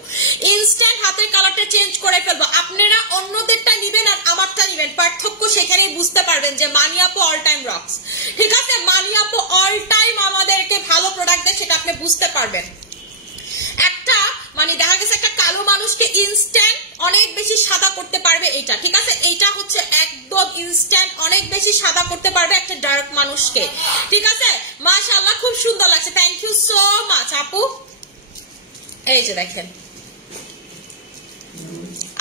ইনস্ট্যান্ট হাতের কালারটা চেঞ্জ করে ফেলবো। আপনারা অন্যদেরটা নিবেন আর আমারটা নিবেন, পার্থক্য সেখানেই বুঝতে পারবেন যে মানি আপু অল টাইম রক্স, ঠিক আছে? মানি আপু অল টাইম আমাদেরকে ভালো প্রোডাক্ট দেয়, সেটা আপনি বুঝতে পারবেন। একটা মানে দেখা গেছে একটা কালো মানুষকে ইনস্ট্যান্ট অনেক বেশি সাদা করতে পারবে এটা, ঠিক আছে? এইটা হচ্ছে একদম ইনস্ট্যান্ট অনেক বেশি সাদা করতে পারবে একটা ডার্ক মানুষকে, ঠিক আছে? মাশাআল্লাহ খুব সুন্দর লাগছে, থ্যাংক ইউ সো মাচ আপু। এই যে দেখেন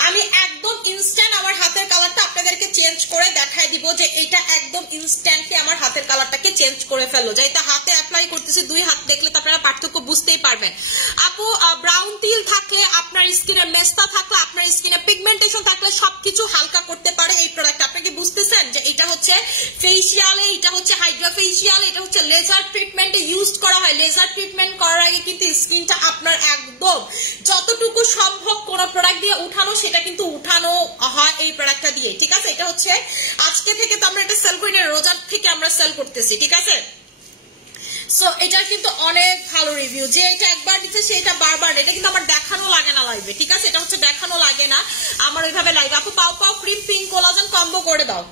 আমি একদম ইনস্ট্যান্ট আমার হাতের কালারটা আপনাদেরকে চেঞ্জ করে দেখাই দিব যে এটা একদম ইনস্ট্যান্টলি আমার হাতের কালারটাকে চেঞ্জ করে ফেললো, যেটা হাতে অ্যাপ্লাই করতেছি দুই হাত দেখলে তো আপনারা পার্থক্য বুঝতেই পারবেন। আপু ব্রাউন তিল থাকলে, আপনার স্কিনে মেস্তা থাকলে, আপনার স্কিনে পিগমেন্টেশন থাকলে সবকিছু হালকা করতে পারে এই প্রোডাক্ট। আপনি কি বুঝতেছেন যে এটা হচ্ছে ফেসিয়ালে, এটা হচ্ছে হাইড্রা ফেসিয়াল, এটা হচ্ছে লেজার ট্রিটমেন্টে ইউজ করা হয়। লেজার ট্রিটমেন্ট করার আগে কিন্তু স্কিনটা আপনার একদম যতটুকু সম্ভব কোন প্রোডাক্ট দিয়ে উঠানো সেটা কিন্তু উঠানো হয় এই প্রোডাক্টটা দিয়ে, ঠিক আছে? এটা হচ্ছে আজকে থেকে তো আমরা এটা সেল করি না, রোজার থেকে আমরা সেল করতেছি, ঠিক আছে? সো এটা কিন্তু অনেক ভালো রিভিউ, যে এটা একবার দিচ্ছে সেটা বারবার, এটা কিন্তু আমার দেখানো লাগে না লাইভে, ঠিক আছে? এটা হচ্ছে দেখানো লাগে না আমার ওইভাবে লাইভ। আপু পাও পাও ক্রিম পিঙ্ক কোলাজেন কম্বো করে দাও।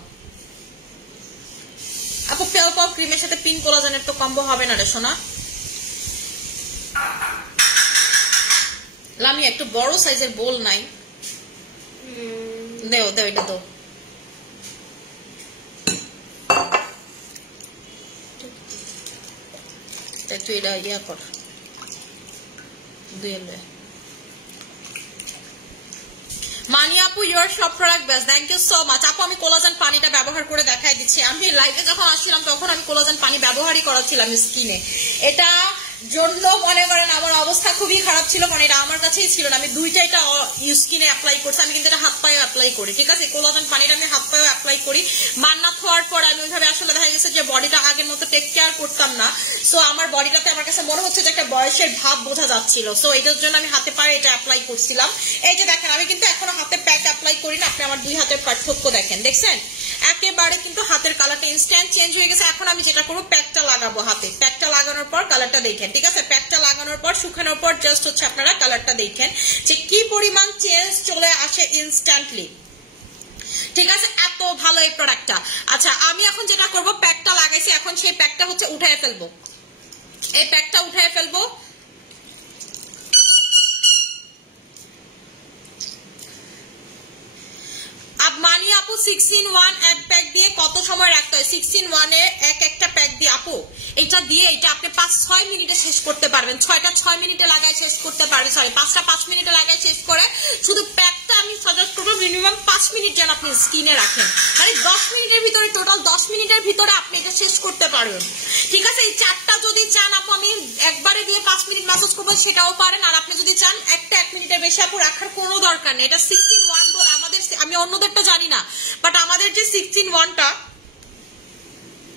আপু পাও পাও ক্রিমের সাথে পিঙ্ক কোলাজেনের তো কম্বো হবে না রে সোনা। লামিয়া একটু বড় সাইজের বোল নাই, দেও দেও এটা দাও। একটু এটা ইয়া কর দুইলে। মানি আপু ইউর সব product best, thank you so much আপু। আমি কোলাজেন পানিটা ব্যবহার করে দেখাই দিচ্ছি। আমি লাইভে যখন আসছিলাম তখন আমি কোলাজেন পানি ব্যবহারই করাচ্ছিলাম স্কিনে। এটা জন্য মনে করেন আমার অবস্থা খুবই খারাপ ছিল, মানে এটা আমার কাছেই ছিল না। আমি দুইটা এটা স্কিনে অ্যাপ্লাই করছি, আমি কিন্তু এটা হাত পায়ে অ্যাপ্লাই করি, ঠিক আছে? কোলাজেন পানিটা আমি হাত পায়ে অ্যাপ্লাই করি। মান্নাত হওয়ার পর আমি ওইভাবে আসলে দেখা গেছে যে বডিটা আগের মতো টেক কেয়ার করতাম না। সো আমার বডিটাতে আমার কাছে মনে হচ্ছে যে একটা বয়সের ভাব বোঝা যাচ্ছিল। সো এটার জন্য আমি হাতে পায়ে এটা অ্যাপ্লাই করছিলাম। এই যে দেখেন আমি কিন্তু এখনো হাতে প্যাক অ্যাপ্লাই করি না। আপনি আমার দুই হাতের পার্থক্য দেখেন, দেখছেন? একেবারে কিন্তু হাতের কালারটা ইনস্ট্যান্ট চেঞ্জ হয়ে গেছে। এখন আমি যেটা করবো প্যাকটা লাগাবো হাতে। প্যাকটা লাগানোর পর কালারটা দেখেন, ঠিক আছে? প্যাকটা লাগানোর পর শুকানোর পর জাস্ট হচ্ছে আপনারা কালারটা দেখেন যে কি পরিমাণ চেঞ্জ চলে আসে ইনস্ট্যান্টলি, ঠিক আছে? এত ভালো এই প্রোডাক্টটা। আচ্ছা আমি এখন যেটা করবো প্যাকটা লাগাইছি, এখন সেই প্যাকটা হচ্ছে উঠায় ফেলবো। এই প্যাকটা উঠায় ফেলবো। মানি আপু 6-in-1 এক প্যাক দিয়ে কত সময় রাখতে হয়? 6-in-1 এ একটা প্যাক দিয়ে আপু এটা দিয়ে এটা আপনি 5-6 মিনিটে শেষ করতে পারবেন। 6টা 6 মিনিটে লাগায় শেষ করতে পারবেন, সরি 5টা 5 মিনিটে লাগায় শেষ করে। শুধু প্যাকটা আমি সাজেস্ট করবো মিনিমাম 5 মিনিট যেন আপনি স্কিনে রাখেন, মানে 10 মিনিটের ভিতরে, টোটাল 10 মিনিটের ভিতরে আপনি এটা শেষ করতে পারবেন, ঠিক আছে? এই চারটা যদি চান আপু আমি একবারে দিয়ে 5 মিনিট ম্যাসেজ করবো সেটাও পারেন। আর আপনি যদি চান একটা 1 মিনিটের বেশি আপু রাখার কোনো দরকার নেই। এটা 6-in-1 বলে আমাদের, আমি অন্যদেরটা জানি না, বাট আমাদের যে 6-in-1টা,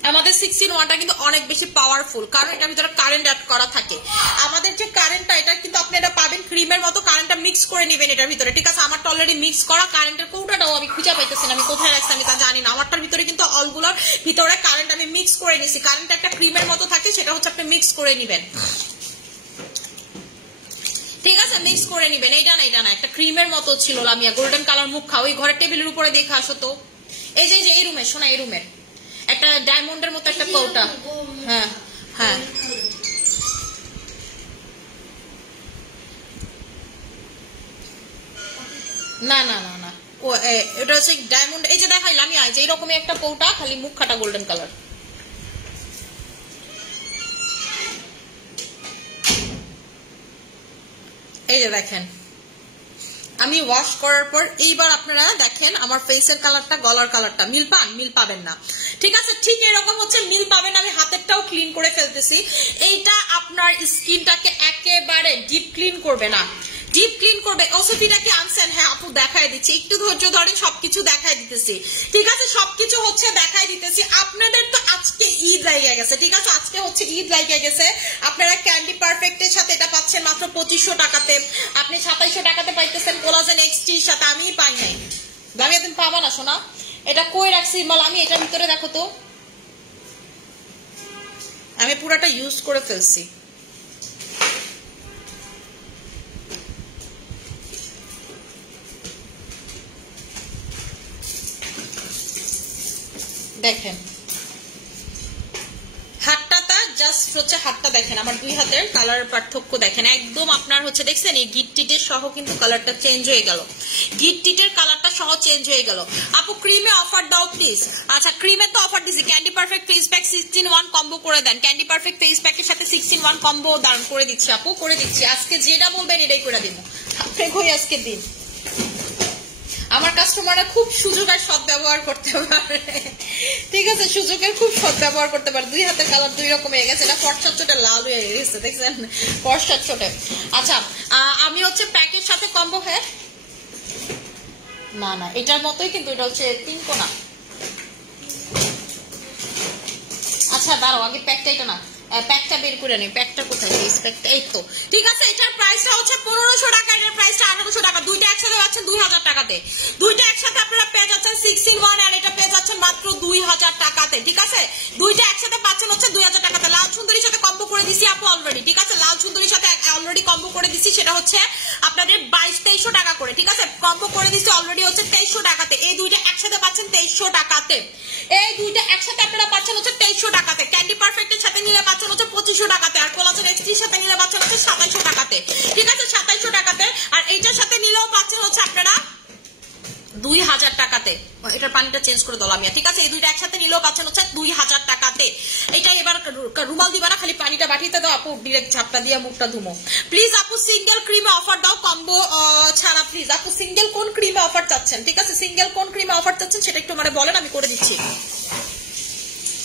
আমাদের 6-in-1টা কিন্তু অনেক বেশি পাওয়ারফুল, কারণ এটার ভিতরে কারেন্ট অ্যাড করা থাকে। আমাদের যে কারেন্টটা এটা কিন্তু আপনি এটা পাবেন ক্রিমের মতো, কারেন্টটা মিক্স করে নেবেন এটার ভিতরে, ঠিক আছে? আমারটা অলরেডি মিক্স করা। কারেন্টের কৌটাটাও আমি খুঁজে পাইতেছি না, আমি কোথায় রাখছি আমি তা জানি না। আমারটার ভিতরে কিন্তু অলগুলোর ভিতরে কারেন্ট আমি মিক্স করে নিছি। কারেন্ট একটা ক্রিমের মতো থাকে, সেটা হচ্ছে আপনি মিক্স করে নেবেন, ঠিক আছে? মিক্স করে নিবেন। এইটা না এটা না, একটা ক্রিমের মতো ছিল লামিয়া, গোল্ডেন কালার মুখা। ওই ঘরের টেবিলের উপরে দেখে আসো তো। এই যে এই রুমের শোনা, এই রুমের একটা ডায়মন্ডের মতো একটা কৌটা। হ্যাঁ হ্যাঁ না না না না, ও এটা হচ্ছে ডায়মন্ড। এই যে দেখাইলাম আমি যে এইরকমই একটা কৌটা, খালি মুখাটা গোল্ডেন কালার। এই যে দেখেন আমি ওয়াশ করার পর এইবার আপনারা দেখেন আমার ফেসের কালারটা, গলার কালারটা মিল পান? মিল পাবেন না, ঠিক আছে? ঠিক এরকম হচ্ছে মিল পাবেন। আমি হাতেরটাও ক্লিন করে ফেলতেছি। এইটা আপনার স্কিনটাকে একেবারে ডিপ ক্লিন করবে না, ডিপ ক্লিন করবে। ওসিপিটা কি আনছেন? হ্যাঁ আপু দেখাই দিচ্ছি, একটু ধৈর্য ধরেন, সবকিছু দেখাই দিতেছি, ঠিক আছে? সবকিছু হচ্ছে দেখাই দিতেছি। আপনাদের তো আজকে ঈদ লাগিয়ে গেছে, ঠিক আছে? আজকে হচ্ছে ঈদ লাগিয়ে গেছে। আপনারা ক্যান্ডি পারফেক্টের সাথে এটা পাচ্ছেন মাত্র 2500 টাকাতে। আপনি 2700 টাকাতে পাইতেছেন কোলাজেন এক্সটির সাথে। আমিই পাই নাই, আমি একদিন পাবা না শোনা। এটা কই রাখছি মাল আমি? এটার ভিতরে দেখো তো, আমি পুরাটা ইউজ করে ফেলছি। দেখেন হাতটাটা জাস্ট হচ্ছে হাতটা দেখেন, আমার দুই হাতের কালার পার্থক্য দেখেন, একদম আপনার হচ্ছে দেখছেন এই গিটটিটের সহ কিন্তু কালারটা চেঞ্জ হয়ে গেল, গিটটিটের কালারটা সহ চেঞ্জ হয়ে গেল। আপু ক্রিমে অফার দাও প্লিজ। আচ্ছা ক্রিমে তো অফার দিছি, candy perfect face pack 16-1 combo করে দেন, ক্যান্ডি পারফেক্ট ফেস প্যাকের সাথে 16-1 কম্বো দান করে দিচ্ছি আপু, করে দিচ্ছি। আজকে যেটা বলবেন এটাই করে দিব, আপনি কই আজকে দিন। আমার কাস্টমাররা খুব সুযোগ আর সৎ ব্যবহার করতে পারে, ঠিক আছে, সুযোগের খুব সৎ ব্যবহার করতে পারে। দুই হাতের কালার দুই রকম হয়ে গেছে, এটা ফর্সাচ্ছোটা লাল হয়ে গেছে দেখছেন, ফর্সাচ্ছোটা। আচ্ছা আমি হচ্ছে প্যাকের সাথে কম্বো, হ্যাঁ না না এটার মতোই, কিন্তু এটা হচ্ছে 3 কোনা। আচ্ছা দাঁড়াও আগে প্যাকটা, এটা না প্যাকটা বের করে নেই, প্যাকটা কোথায়, প্যাকটা এই তো, ঠিক আছে। এটার প্রাইসটা হচ্ছে 1500 টাকা, এটার প্রাইসটা 1800 টাকা, দুইটা একসাথে পাচ্ছেন 2000 টাকাতে, দুইটা একসাথে আপনারা পেয়ে যাচ্ছেন 6-in-1 আর এটা পেয়ে যাচ্ছেন মাত্র 2000 টাকাতে, ঠিক আছে, দুইটা একসাথে পাচ্ছেন হচ্ছে 2000 টাকাতে। লাল সুন্দরীর সাথে কম্বো করে দিছি আপু অলরেডি, ঠিক আছে, লাল সুন্দরীর সাথে অলরেডি কম্বো করে দিছি, সেটা হচ্ছে আপনাদের 2200-2300 টাকা করে, ঠিক আছে, কম্বো করে দিছি অলরেডি হচ্ছে 2300 টাকাতে। এই দুইটা একসাথে পাচ্ছেন 2300 টাকাতে, এই দুইটা একসাথে আপনারা পাচ্ছেন হচ্ছে 2300 টাকাতে। ক্যান্ডি পারফেক্টের সাথে নিলে পাচ্ছেন হচ্ছে 2500 টাকাতে, আর কোলাজেন এক্সটির সাথে নিলে পাচ্ছেন হচ্ছে 2700 টাকাতে, ঠিক আছে, 2700 টাকাতে। আর এইটার সাথে নিলেও পাচ্ছেন হচ্ছে আপনারা 2000 টাকাতে। এটার পানিটা চেঞ্জ করে দিলাম, ঠিক আছে, এই দুইটা একসাথে নিলেও পাচ্ছেন হচ্ছে 2000 টাকাতে। এটা এবার রুমাল দিবা না, খালি পানিটা বাটিতে দাও আপু, ডিরেক্ট ঝাপটা দিয়ে মুখটা ধুমো প্লিজ। আপু সিঙ্গেল ক্রিমে অফার দাও কম্বো ছাড়া প্লিজ। আপু সিঙ্গেল কোন ক্রিমে অফার চাচ্ছেন, ঠিক আছে, সিঙ্গেল কোন ক্রিমে অফার চাচ্ছেন সেটা একটু মানে বলেন, আমি করে দিচ্ছি।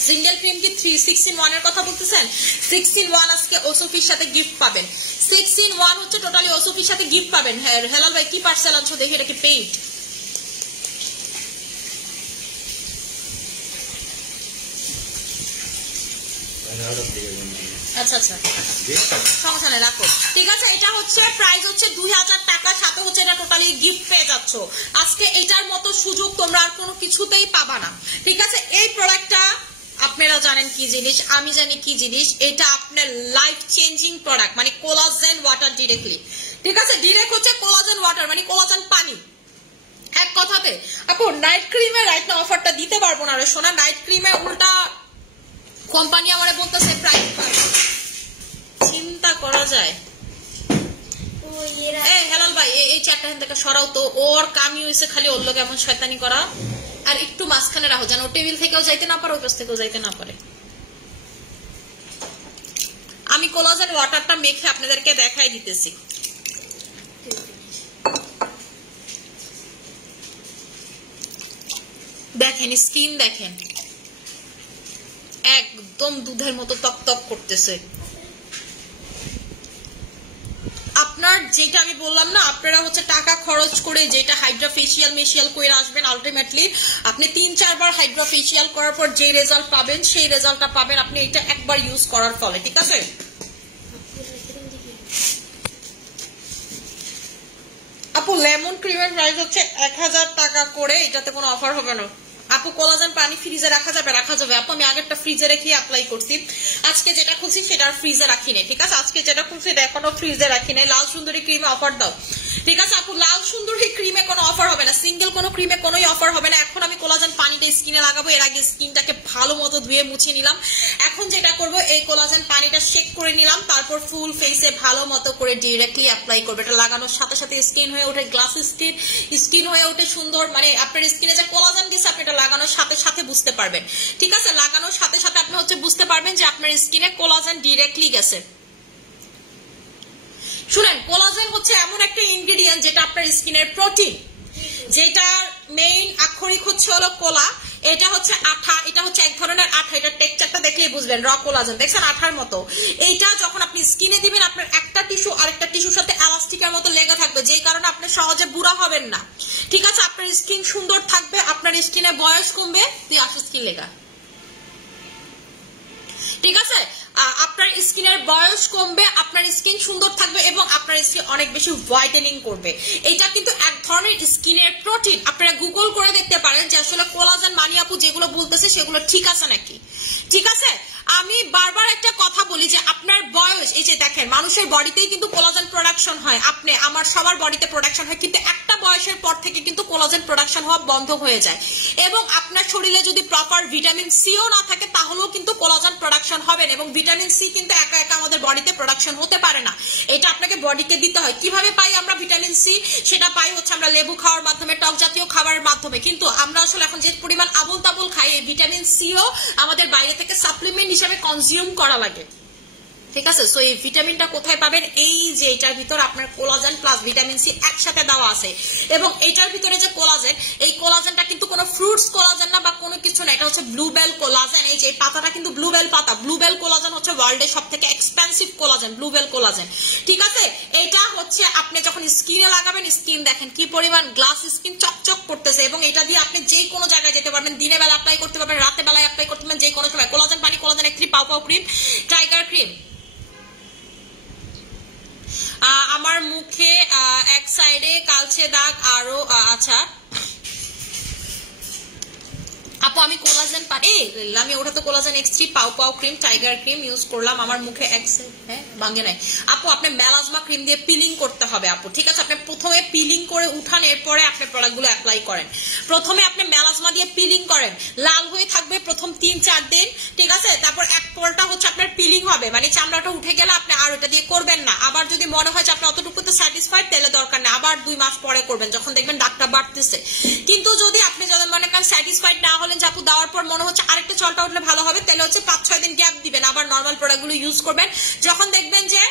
সিঙ্গেল ক্রিম কি 6-in-1 এর কথা বলতেছেন? 6-in-1 আজকে ওসফির সাথে গিফট পাবেন, 6-in-1 হচ্ছে টোটালি ওসফির সাথে গিফট পাবেন। হ্যাঁ হেলাল ভাই কি পার্সেল আনছো দেখি, এটা কি পেইড? আচ্ছা আচ্ছা সমস্যা নেই রাখো, ঠিক আছে। এটা হচ্ছে প্রাইস হচ্ছে 2000 টাকা, সাথে হচ্ছে এটা টোটালি গিফট পেয়ে যাচ্ছ আজকে। এটার মতো সুযোগ তোমরা আর কোনো কিছুতেই পাবা না, ঠিক আছে। এই প্রোডাক্টটা আপনারা জানেন কি জিনিস, আমি জানি কি জিনিস, এটা আপনার লাইফ চেঞ্জিং প্রোডাক্ট, মানে কোলাজেন ওয়াটার ডিরেক্টলি, ঠিক আছে, ডিরেক্ট হচ্ছে কোলাজেন ওয়াটার মানে কোলাজেন পানি এক কথাতে। আপু নাইট ক্রিমে রাইট না অফারটা দিতে পারবো না রে সোনা, নাইট ক্রিমে উল্টা কোম্পানি আমারে বলতেছে প্রাইস চিন্তা করা যায়। এই হেলাল ভাই এই চারটা হেন থেকে সরাও তো, ওর কামি হয়েছে খালি ওর লোক এমন শয়তানি করা, আর একটু মাঝখানে রাখো যেন টেবিল থেকেও যাইতে না পারে, ওর কাছ থেকেও যাইতে না পারে। আমি কোলাজেন ওয়াটারটা মেখে আপনাদেরকে দেখাই দিতেছি। দেখেন স্কিন দেখেন, একদম দুধের মতো তক তক করতেছে। আপনার যেটা আমি বললাম না, আপনারা হচ্ছে টাকা খরচ করে যেটা হাইড্রা ফেসিয়াল মেশিয়াল করে আসবেন, আলটিমেটলি আপনি 3-4 বার হাইড্রা ফেসিয়াল করার পর যে রেজাল্ট পাবেন সেই রেজাল্টটা পাবেন আপনি এটা একবার ইউজ করার ফলে, ঠিক আছে। আপু লেমন ক্রিমের প্রাইস হচ্ছে 1000 টাকা করে, এটাতে কোনো অফার হবে না। আপু কোলাজেন পানি ফ্রিজে রাখা যাবে, রাখা যাবে আপু, আমি আগেরটা ফ্রিজে রেখে অ্যাপ্লাই করছি, আজকে যেটা খুলছি সেটা আর ফ্রিজে রাখি নাই, ঠিক আছে, আজকে যেটা খুলছি এখনো ফ্রিজে রাখি নাই। লাল সুন্দরী ক্রিমে অফার দাও, ঠিক আছে আপু, লাল সুন্দরী ক্রিমে কোনো অফার হবে না, সিঙ্গেল কোনো ক্রিমে কোনোই অফার হবে না। এখন আমি কোলাজেন পানিটা স্কিনে লাগাবো, এর আগে স্কিনটাকে ভালো মতো ধুয়ে মুছে নিলাম। এখন যেটা করবো এই কোলাজেন পানিটা শেক করে নিলাম, তারপর ফুল ফেসে ভালো মতো করে ডিরেক্টলি অ্যাপ্লাই করবো। এটা লাগানোর সাথে সাথে স্কিন হয়ে ওঠে গ্লাস স্কিন হয়ে ওঠে সুন্দর, মানে আপনার স্কিনে যে কোলাজেন গেছে আপনি এটা লাগানোর সাথে সাথে বুঝতে পারবেন, ঠিক আছে, লাগানোর সাথে সাথে আপনি হচ্ছে বুঝতে পারবেন যে আপনার স্কিনে কোলাজেন ডিরেক্টলি গেছে। শুনেন কোলাজেন হচ্ছে এমন একটা ইনগ্রেডিয়েন্ট যেটা আপনার স্কিনের প্রোটিন, যেটা মেইন আক্ষরিক হচ্ছে হলো কোলা, এটা হচ্ছে আঠা, এটা হচ্ছে এক ধরনের আঠা, এটা টেক্সচারটা দেখলেই বুঝবেন র কোলাজেন, দেখছেন আঠার মতো। এইটা যখন আপনি স্কিনে দিবেন আপনার একটা টিস্যু আরেকটা টিস্যুর সাথে এলাস্টিকের মতো লেগে থাকবে, যেই কারণে আপনি সহজে বুড়া হবেন না, ঠিক আছে, আপনার স্কিন সুন্দর থাকবে, আপনার স্কিনে বয়স কমবে, তুই আসো স্কিন লেগা, ঠিক আছে, আপনার স্কিনের বয়স কমবে, আপনার স্কিন সুন্দর থাকবে এবং আপনার স্কিন অনেক বেশি হোয়াইটেনিং করবে। এটা কিন্তু এক ধরনের স্কিনের প্রোটিন। আপনারা গুগল করে দেখতে পারেন যে আসলে কোলাজেন মানি আপু যেগুলো বলতেছে সেগুলো ঠিক আছে নাকি, ঠিক আছে। আমি বারবার একটা কথা বলি যে আপনার বয়স, এই যে দেখেন মানুষের বডিতেই কিন্তু কোলাজেন প্রোডাকশন হয়, আপনি আমার সবার বডিতে প্রোডাকশন হয়, কিন্তু একটা একটা বয়সের পর থেকে কিন্তু কোলাজেন প্রোডাকশন হওয়া বন্ধ হয়ে যায় এবং আপনার শরীরে যদি প্রপার ভিটামিন সিও না থাকে তাহলেও কিন্তু কোলাজেন প্রোডাকশন হবে না এবং ভিটামিন সি কিন্তু একা একা আমাদের বডিতে প্রোডাকশন হতে পারে না, এটা আপনাকে বডিকে দিতে হয়। কিভাবে পাই আমরা ভিটামিন সি? সেটা পাই হচ্ছে আমরা লেবু খাওয়ার মাধ্যমে, টক জাতীয় খাবারের মাধ্যমে, কিন্তু আমরা আসলে এখন যে পরিমাণ আবল তাবল খাই এই ভিটামিন সিও আমাদের বাইরে থেকে সাপ্লিমেন্ট হিসেবে কনজিউম করা লাগে, ঠিক আছে? সো এই ভিটামিনটা কোথায় পাবেন? এই যে এটার ভিতর আপনার কোলাজেন প্লাস ভিটামিন সি একসাথে দেওয়া আছে এবং এটার ভিতরে যে কোলাজেন, এই কোলাজেনটা কিন্তু কোনো ফ্রুটস কোলাজেন না বা কোনো কিছু না, এটা হচ্ছে ব্লুবেল কোলাজেন। এই যে পাতাটা কিন্তু ব্লুবেল পাতা, ব্লুবেল কোলাজেন হচ্ছে ওয়ার্ল্ডের সবথেকে এক্সপেন্সিভ কোলাজেন, ব্লুবেল কোলাজেন, ঠিক আছে? এটা হচ্ছে আপনি যখন স্কিনে লাগাবেন, স্কিন দেখেন কি পরিমাণ গ্লাস স্কিন, চকচক করতেছে এবং এটা দিয়ে আপনি যে কোনো জায়গায় যেতে পারবেন, দিনের বেলা অ্যাপ্লাই করতে পারবেন, রাতে বেলায় অ্যাপ্লাই করতে পারবেন, যে কোনো সময়। কোলাজেন পানি, কোলাজেন এক্স3, পাও পাও ক্রিম, টাইগার ক্রিম। আমার মুখে এক সাইডে কালচে দাগ আরো, আচ্ছা আপু আমি কোলাজেন পানি, আমি ওটা তো কোলাজেন এক্স3, পাও পাও ক্রিম, টাইগার ক্রিম ইউজ করলাম, আমার মুখে এক সাইড, হ্যাঁ ভাঙে নাই। আপু আপনি মেলাজমা ক্রিম দিয়ে পিলিং করতে হবে আপু, ঠিক আছে? আপনি প্রথমে পিলিং করে উঠান, এরপরে আপনি প্রোডাক্টগুলো অ্যাপ্লাই করেন। প্রথমে আপনি মেলাজমা দিয়ে পিলিং করেন, লাল হয়ে থাকবে প্রথম 3-4 দিন, ঠিক আছে? তারপর এক পলটা হচ্ছে আপনার পিলিং হবে, মানে চামড়াটা উঠে গেলে আপনি আর ওটা দিয়ে করবেন না। আবার যদি মনে হয় যে আপনি অতটুকুতে স্যাটিসফাইড, তাহলে দরকার নেই, আবার 2 মাস পরে করবেন যখন দেখবেন দাগটা বাড়তেছে। কিন্তু যদি আপনি যদি মনে করেন স্যাটিসফাইড না হলেন, যে আপু দেওয়ার পর মনে হচ্ছে আরেকটা চলটা উঠলে ভালো হবে, তাহলে হচ্ছে 5-6 দিন গ্যাপ দিবেন, আবার নর্মাল প্রোডাক্টগুলো ইউজ করবেন। যখন দেখবেন যে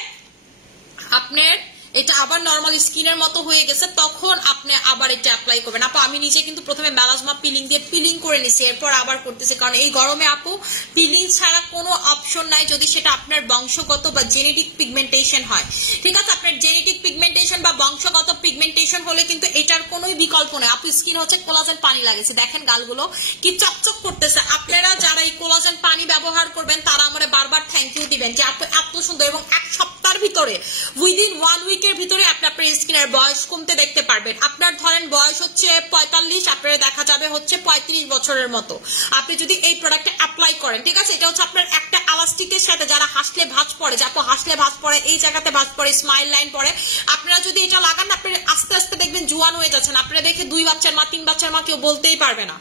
আপনার এটা আবার নরমাল স্কিনের মতো হয়ে গেছে, তখন আপনি আবার এটা অ্যাপ্লাই করবেন। আপু আমি নিজে কিন্তু প্রথমে মেলাজমা পিলিং দিয়ে পিলিং করে নিছি, এরপর আবার করতেছি, কারণ এই গরমে আপু পিলিং ছাড়া কোনো অপশন নাই, যদি সেটা আপনার বংশগত বা জেনেটিক পিগমেন্টেশন হয়, ঠিক আছে? আপনার জেনেটিক পিগমেন্টেশন বা বংশগত পিগমেন্টেশন হলে কিন্তু এটার কোনো বিকল্প নেই। আপু স্কিন হচ্ছে কোলাজেন পানি লাগেছে, দেখেন গালগুলো কি চকচক করতেছে। আপনারা যারা এই কোলাজেন পানি ব্যবহার করবেন তারা আমাদের বারবার থ্যাংক ইউ দিবেন যে আপু এত সুন্দর, এবং এক সপ্তাহের ভিতরে উইদিন 1 উইক এর ভিতরে আপনি আপনার স্কিনের বয়স কমতে দেখতে পারবেন। আপনার ধরেন বয়স হচ্ছে 45, আপনার দেখা যাবে হচ্ছে 35 বছরের মতো, আপনি যদি এই প্রোডাক্টটা অ্যাপ্লাই করেন, ঠিক আছে? এটা হচ্ছে আপনার একটা এলাস্টিকের সাথে, যারা হাসলে ভাঁজ পড়ে, যারা হাসলে ভাঁজ পড়ে, এই জায়গাতে ভাঁজ পড়ে, স্মাইল লাইন পড়ে, আপনারা যদি এটা লাগান আপনি আস্তে আস্তে দেখবেন জোয়ান হয়ে যাচ্ছেন। আপনারা দেখে 2 বাচ্চার মা 3 বাচ্চার মা কেউ বলতেই পারবে না।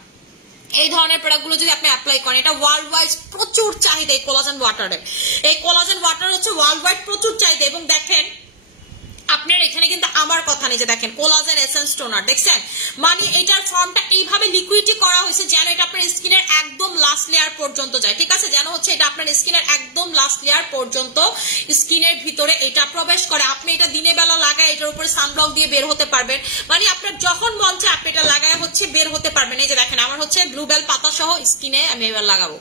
এই ধরনের প্রোডাক্টগুলো যদি আপনি অ্যাপ্লাই করেন, এটা ওয়ার্ল্ড ওয়াইড প্রচুর চাহিদা এই কোলাজেন ওয়াটারের। এই কোলাজেন ওয়াটার হচ্ছে ওয়ার্ল্ড ওয়াইড প্রচুর চাহিদা। এবং দেখেন আপনার এখানে কিন্তু আমার কথা নেই, যে দেখেন কোলাজেন এসেন্স টোনার, দেখছেন? মানে এটার ফর্মটা এইভাবে লিকুইডই করা হয়েছে যেন এটা আপনার স্কিনের একদম লাস্ট লেয়ার পর্যন্ত যায়, ঠিক আছে? যেন হচ্ছে এটা আপনার স্কিনের একদম লাস্ট লেয়ার পর্যন্ত স্কিনের ভিতরে এটা প্রবেশ করে। আপনি এটা দিনের বেলা লাগায় এটার উপরে সানব্লক দিয়ে বের হতে পারবেন, মানে আপনার যখন মন চায় আপনি এটা লাগায় হচ্ছে বের হতে পারবেন। এই যে দেখেন আমার হচ্ছে ব্লুবেল পাতা সহ স্কিনে আমি এবার লাগাবো।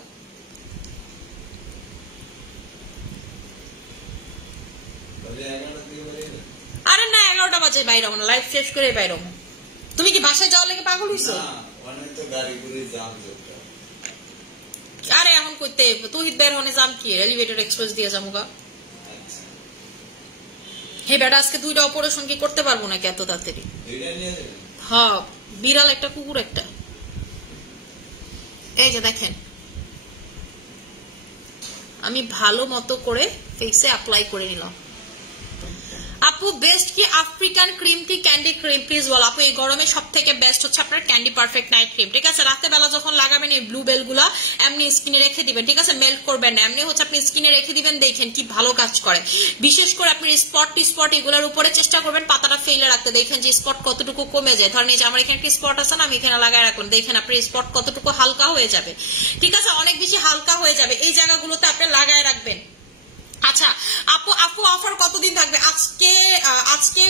আরে না 11টা বাজে বাইরে হবো না, লাইফ শেষ করে বাইরে হবো। তুমি কি বাসায় যাওয়ার লেগে পাগল হইছো? আরে এখন কইতে তুই বের হনে যাম কি, এলিভেটর এক্সপ্রেস দিয়ে যাবো গা। হে বেটা আজকে 2টা অপারেশন কি করতে পারবো নাকি এত তাড়াতাড়ি? হ্যাঁ বিড়াল একটা, কুকুর একটা। এই যে দেখেন আমি ভালো মতো করে ফেসে অ্যাপ্লাই করে নিলাম। আপু বেস্ট কি আফ্রিকান ক্রিম কি ক্যান্ডি ক্রিম প্লিজ বল। আপু এই গরমে সব থেকে বেস্ট হচ্ছে আপনার ক্যান্ডি পারফেক্ট নাইট ক্রিম, ঠিক আছে? রাতে বেলা যখন লাগাবেন এই ব্লু বেল গুলা এমনি স্কিনে রেখে দিবেন, ঠিক আছে? মেল্ট করবেন না, এমনি হচ্ছে আপনি স্কিনে রেখে দিবেন, দেখেন কি ভালো কাজ করে। বিশেষ করে আপনি স্পট এগুলোর উপরে চেষ্টা করবেন পাতাটা ফেলে রাখতে, দেখেন যে স্পট কতটুকু কমে যায়। ধরেন এই যে আমার এখানে একটা স্পট আছে না, আমি এখানে লাগাই রাখলাম, দেখেন আপনার স্পট কতটুকু হালকা হয়ে যাবে, ঠিক আছে? অনেক বেশি হালকা হয়ে যাবে, এই জায়গাগুলোতে আপনি লাগায় রাখবেন। আচ্ছা আপু অফার কতদিন থাকবে? আজকে